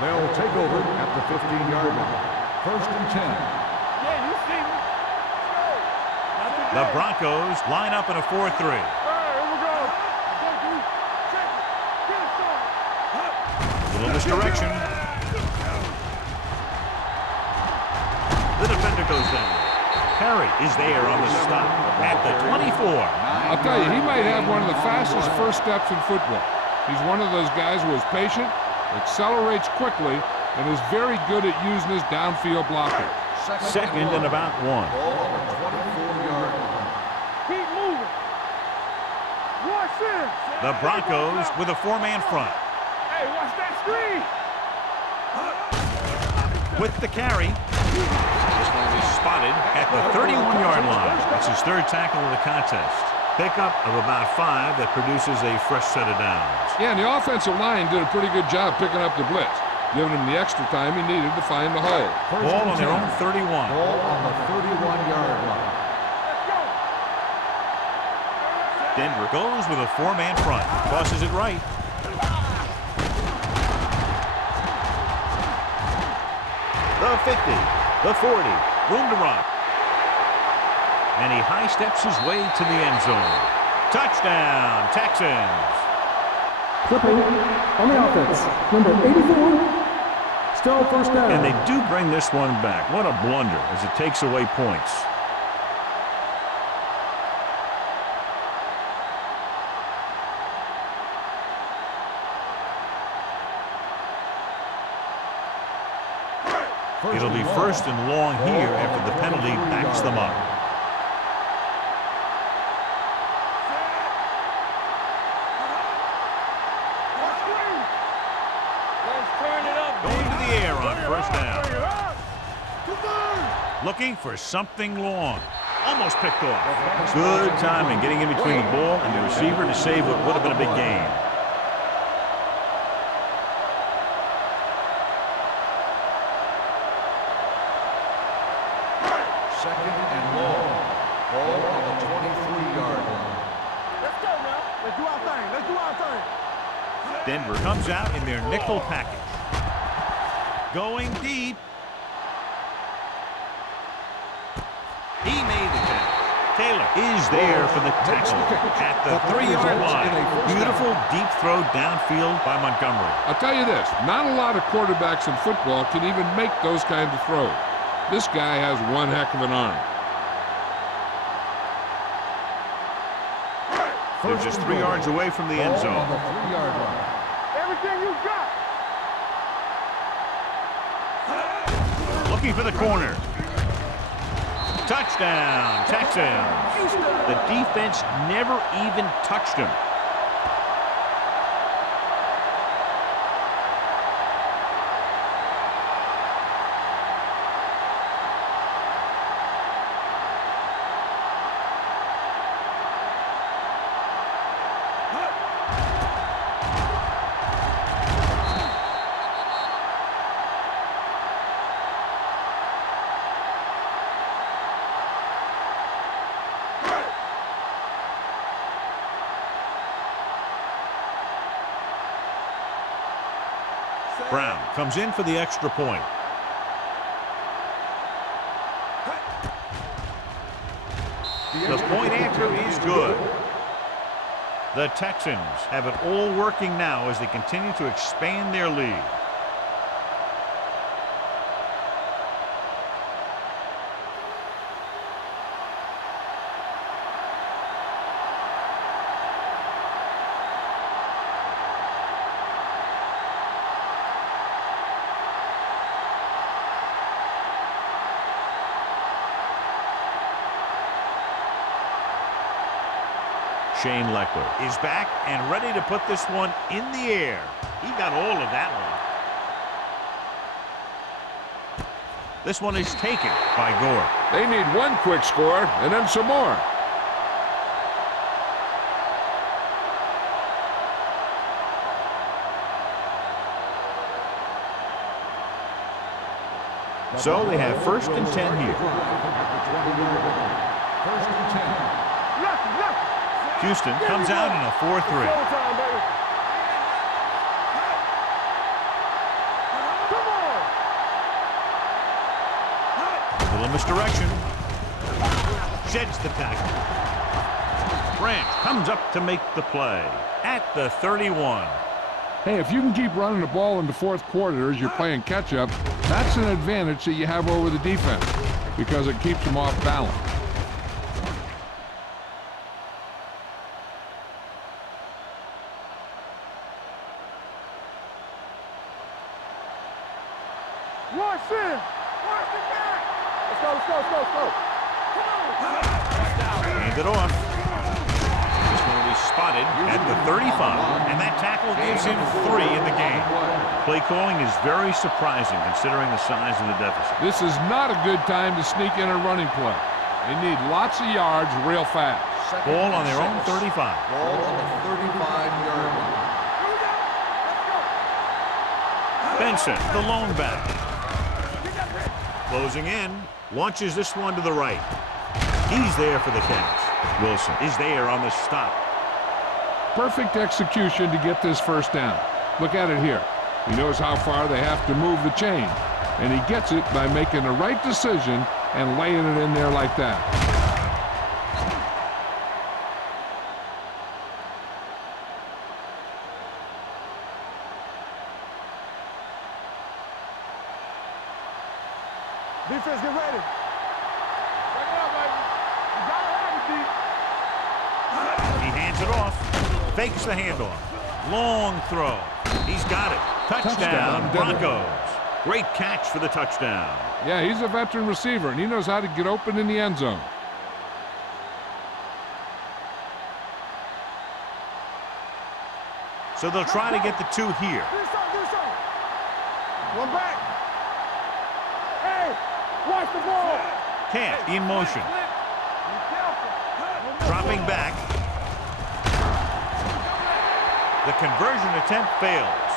They'll take over at the 15-yard line. 1st and 10. Yeah, you see me. Let's go. The Broncos line up in a 4-3. All right, here we go. Check it. Get it started. Little misdirection. The defender goes down. Perry is there on the stop at the 24. I'll tell you, he might have one of the fastest first steps in football. He's one of those guys who is patient, accelerates quickly, and is very good at using his downfield blocker. Second and about 1. Ball on the 24-yard line. Keep moving. Watch this. The Broncos with a 4-man front. Hey, watch that screen. With the carry. This one is spotted at the 31-yard line. That's his 3rd tackle of the contest. Pickup of about 5 that produces a fresh set of downs. Yeah, and the offensive line did a pretty good job picking up the blitz, giving him the extra time he needed to find the hole. Ball on their own 31. Ball on the 31-yard line. Let's go. Denver goes with a 4-man front. Tosses it right. The 50, the 40, room to run. And he high steps his way to the end zone. Touchdown, Texans. Clipping on the offense. Number 84. Still 1st down. And they do bring this one back. What a blunder as it takes away points. It'll be 1st and long here after the penalty backs them up. Let's turn it up. Going to the air on 1st down. Looking for something long. Almost picked off. Good timing getting in between the ball and the receiver to save what would have been a big gain. Second and long. Ball on the 23-yard line. Let's go now. Let's do our thing. Let's do our thing. Denver comes out in their nickel package. Going deep. He made the catch. Taylor is there for the tackle at the 3-yard line. Beautiful deep throw downfield by Montgomery. I'll tell you this, not a lot of quarterbacks in football can even make those kinds of throws. This guy has one heck of an arm. They're just 3 yards away from the end Ball zone. on the 3-yard line. Everything you got. Looking for the corner. Touchdown, Texans. The defense never even touched him. Brown comes in for the extra point. The point after is good. The Texans have it all working now as they continue to expand their lead. Shane Leckler is back and ready to put this one in the air. He got all of that one. This one is taken by Gore. They need one quick score and then some more. So they have 1st and 10 here. First and 10. Houston comes out in a 4-3. A little misdirection. Sheds the tackle. Branch comes up to make the play at the 31. Hey, if you can keep running the ball in the 4th quarter as you're playing catch-up, that's an advantage that you have over the defense because it keeps them off balance. Watch it! Watch it back! Let's go, let's go, let's go, let's go! Hand it off. This one will be spotted at the 35, and that tackle gives him 3 in the game. Play calling is very surprising considering the size of the deficit. This is not a good time to sneak in a running play. They need lots of yards real fast. Ball on their own 35. Ball on the 35-yard line. Benson, the lone back. Closing in, launches this one to the right. He's there for the catch. Wilson is there on the stop. Perfect execution to get this 1st down. Look at it here. He knows how far they have to move the chain, and he gets it by making the right decision and laying it in there like that. Defense, get ready. Check it out, baby. You gotta have it, D. He hands it off. Fakes the handoff. Long throw. He's got it. Touchdown, Broncos. Great catch for the touchdown. Yeah, he's a veteran receiver, and he knows how to get open in the end zone. So they'll try to get the 2 here. Do something. One back. Hey, watch the ball. Camp in motion. Dropping back. The conversion attempt fails.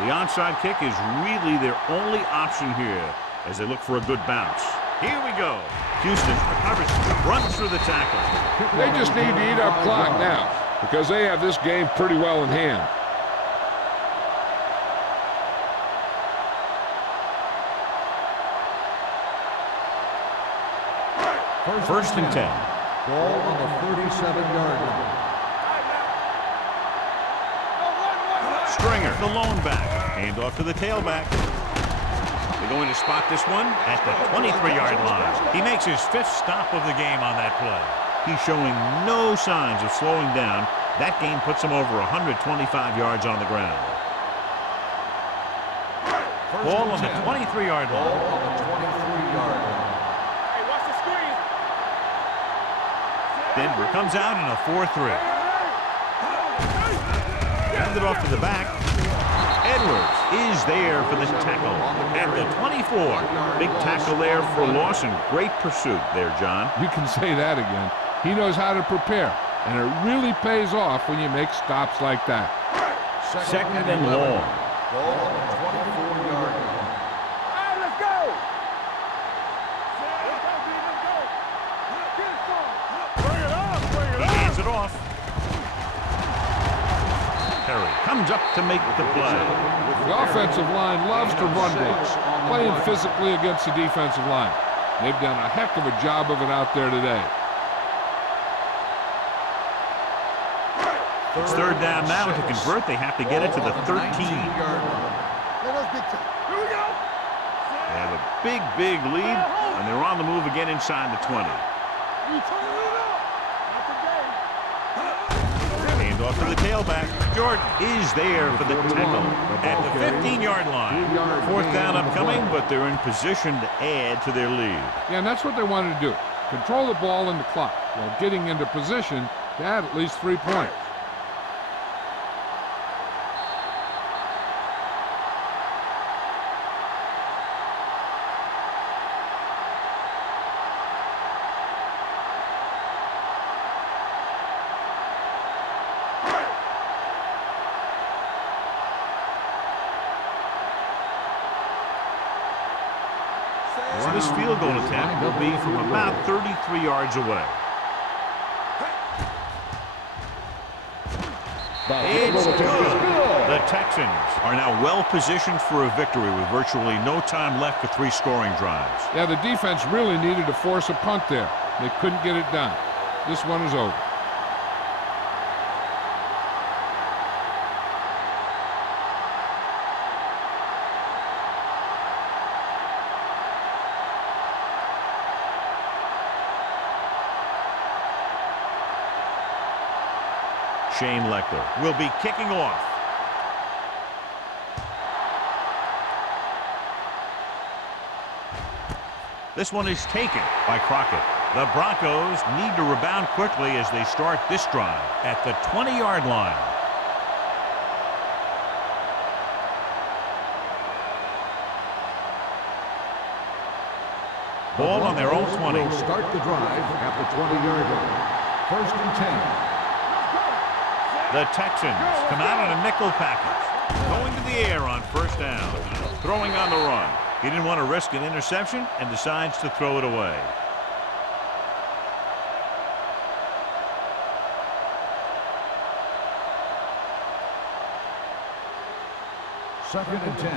The onside kick is really their only option here as they look for a good bounce. Here we go. Houston recovers, runs through the tackle. They just need to eat up clock now because they have this game pretty well in hand. First and 10. Ball on the 37-yard line. Stringer, the lone back. Hand off to the tailback. They're going to spot this one at the 23-yard line. He makes his 5th stop of the game on that play. He's showing no signs of slowing down. That game puts him over 125 yards on the ground. Ball on the 23-yard line. Ball on the 23-yard line. Hey, watch the screen. Denver comes out in a 4-3. Hand it off to the back. Edwards is there for the tackle at the 24. Big tackle there for loss and great pursuit there, John. You can say that again. He knows how to prepare, and it really pays off when you make stops like that. Second and long. Ball on the 24-yard line. Hey, let's go. Let's go, D. Let's go. Get it, son. Bring it up. Bring it He up. hands it off. Perry comes up to make the play. The offensive line loves to run blocks, playing physically against the defensive line. They've done a heck of a job of it out there today. It's 3rd down now. To convert, they have to get it to the 13. Let us get to. Here we go. They have a big lead, and they're on the move again inside the 20. We turn it up. Not the game. Hand off to the tailback. Jordan is there for the tackle at the 15-yard line. 4th down upcoming, but they're in position to add to their lead. Yeah, and that's what they wanted to do. Control the ball and the clock. while getting into position to add at least 3 points. So this field goal attempt will be from about 33 yards away. It's good. The Texans are now well positioned for a victory with virtually no time left for 3 scoring drives. Yeah, the defense really needed to force a punt there. They couldn't get it done. This one is over. Shane Leckler will be kicking off. This one is taken by Crockett. The Broncos need to rebound quickly as they start this drive at the 20-yard line. Ball on their own 20. Will start the drive at the 20-yard line. 1st and 10. The Texans come out on a nickel package. Going to the air on 1st down. Throwing on the run. He didn't want to risk an interception and decides to throw it away. Second and 10.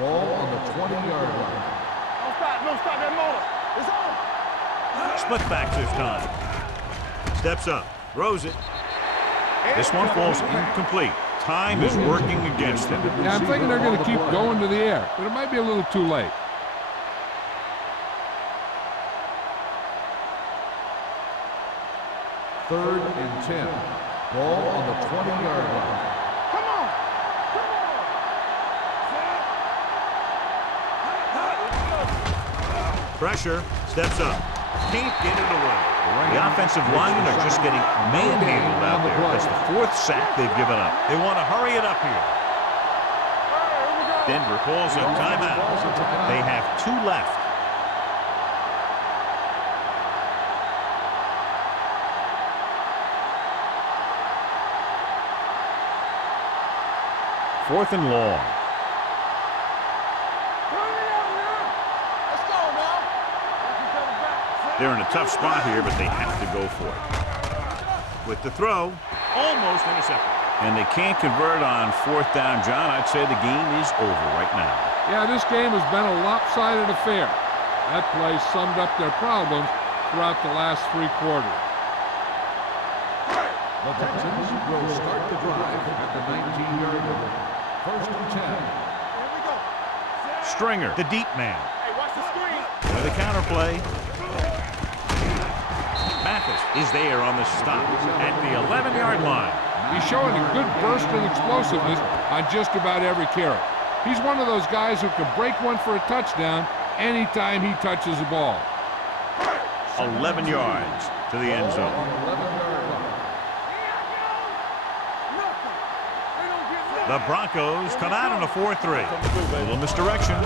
Ball on the 20-yard line. Don't stop that motor. It's on. Split back this time. Steps up. Throws it. This one falls incomplete. Time is working against him. Yeah, I'm thinking they're going to keep going to the air, but it might be a little too late. Third and 10. Ball on the 20-yard line. Come on. Pressure. Steps up. Can't get it away. The offensive linemen are just getting manhandled out there. That's the 4th sack they've given up. They want to hurry it up here. Denver calls a timeout. They have 2 left. Fourth and long. They're in a tough spot here, but they have to go for it. With the throw, almost intercepted. And they can't convert on 4th down, John. I'd say the game is over right now. Yeah, this game has been a lopsided affair. That play summed up their problems throughout the last 3 quarters. The Texans will start the drive at the 19-yard line. 1st and 10. Here we go. Stringer, the deep man. Hey, watch the screen. With a counterplay. Mathis is there on the stop at the 11-yard line. He's showing a good burst and explosiveness on just about every carry. He's one of those guys who can break one for a touchdown anytime he touches the ball. 11 yards to the end zone. 11-yard line. The Broncos come out on a 4-3. A little misdirection.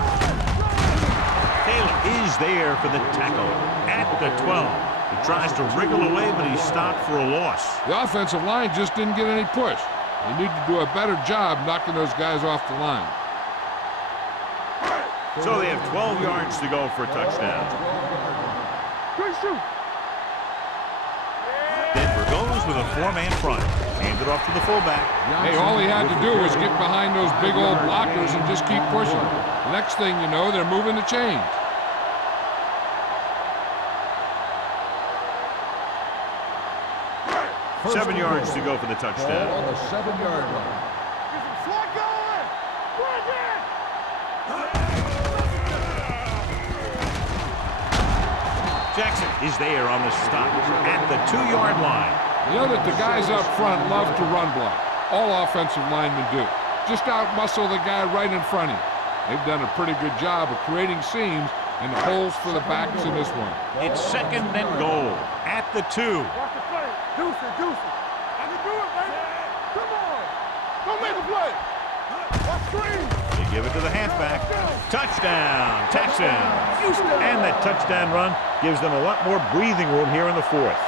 Taylor is there for the tackle at the 12. He tries to wriggle away, but he's stopped for a loss. The offensive line just didn't get any push. They need to do a better job knocking those guys off the line. So they have 12 yards to go for a touchdown. Good shoot. Denver goes with a 4-man front. Hand it off to the fullback. Hey, all he had to do was get behind those big old blockers and just keep pushing. The next thing you know, they're moving the chains. 7 yards to go for the touchdown. Ball on the 7-yard line. Get some slot going. Bring it. Jackson is there on the stop at the 2-yard line. You know that the guys up front love to run block. All offensive linemen do. Just out-muscle the guy right in front of you. They've done a pretty good job of creating seams and the holes for the backs in this one. It's 2nd and goal at the 2. Watch the play. Deuce it, deuce it. I can do it, baby. Come on. Don't make a play. Watch screen. They give it to the halfback. Touchdown, Texans. And that touchdown run gives them a lot more breathing room here in the 4th.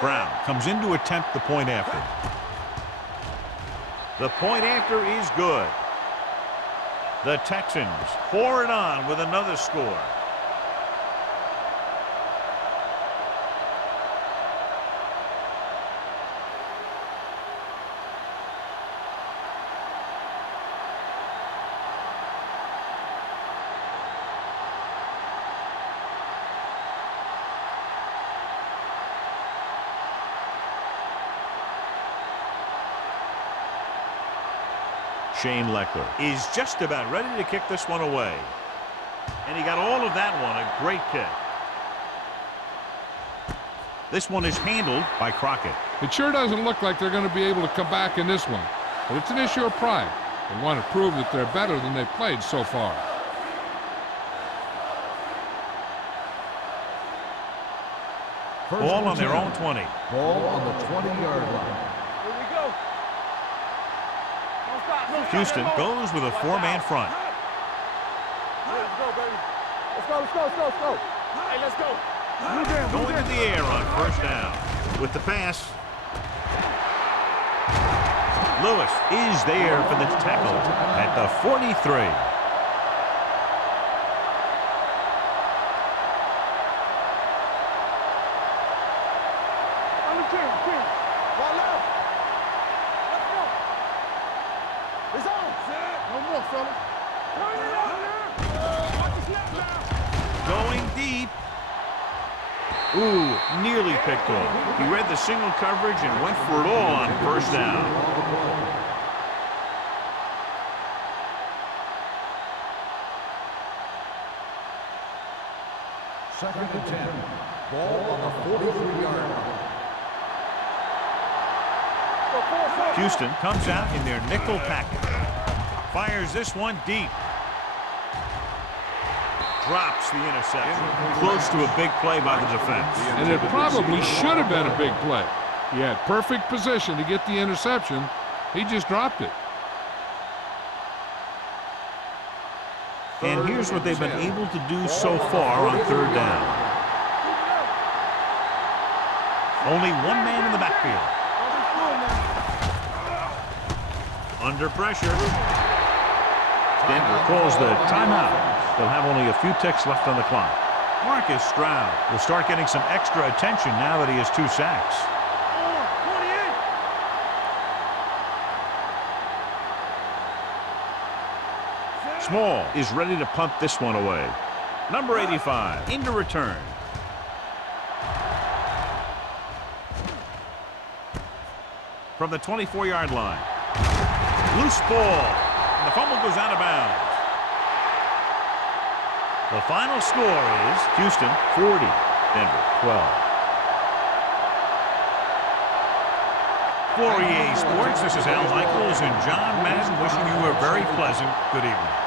Brown comes in to attempt the point after. The point after is good. The Texans pour it on with another score. Shane Leckler is just about ready to kick this one away. And he got all of that one, a great kick. This one is handled by Crockett. It sure doesn't look like they're going to be able to come back in this one, but it's an issue of pride. They want to prove that they're better than they've played so far. Ball on their own 20. Ball on the 20-yard line. Here we go. Don't stop. Don't stop. Houston goes with a 4-man front. Let's go, baby. Let's go, let's go, let's go, let's go. Hey, let's go. Going to the air on 1st down. With the pass. Lewis is there for the tackle at the 43. Going deep. Ooh, nearly picked off. He read the single coverage and went for it all on 1st down. Second and 10. Ball on the 43-yard line. Houston comes out in their nickel package. Fires this one deep. Drops the interception. Close to a big play by the defense. And it probably should have been a big play. He had perfect position to get the interception. He just dropped it. And here's what they've been able to do so far on 3rd down. Only one man in the backfield. Under pressure. Denver calls the timeout. They'll have only a few ticks left on the clock. Marcus Stroud will start getting some extra attention now that he has 2 sacks. Small is ready to punt this one away. Number 85 into return. From the 24-yard line. Loose ball. And the fumble goes out of bounds. The final score is Houston 40, Denver 12. For EA Sports, this is Al Michaels and John Madden wishing you a very pleasant good evening.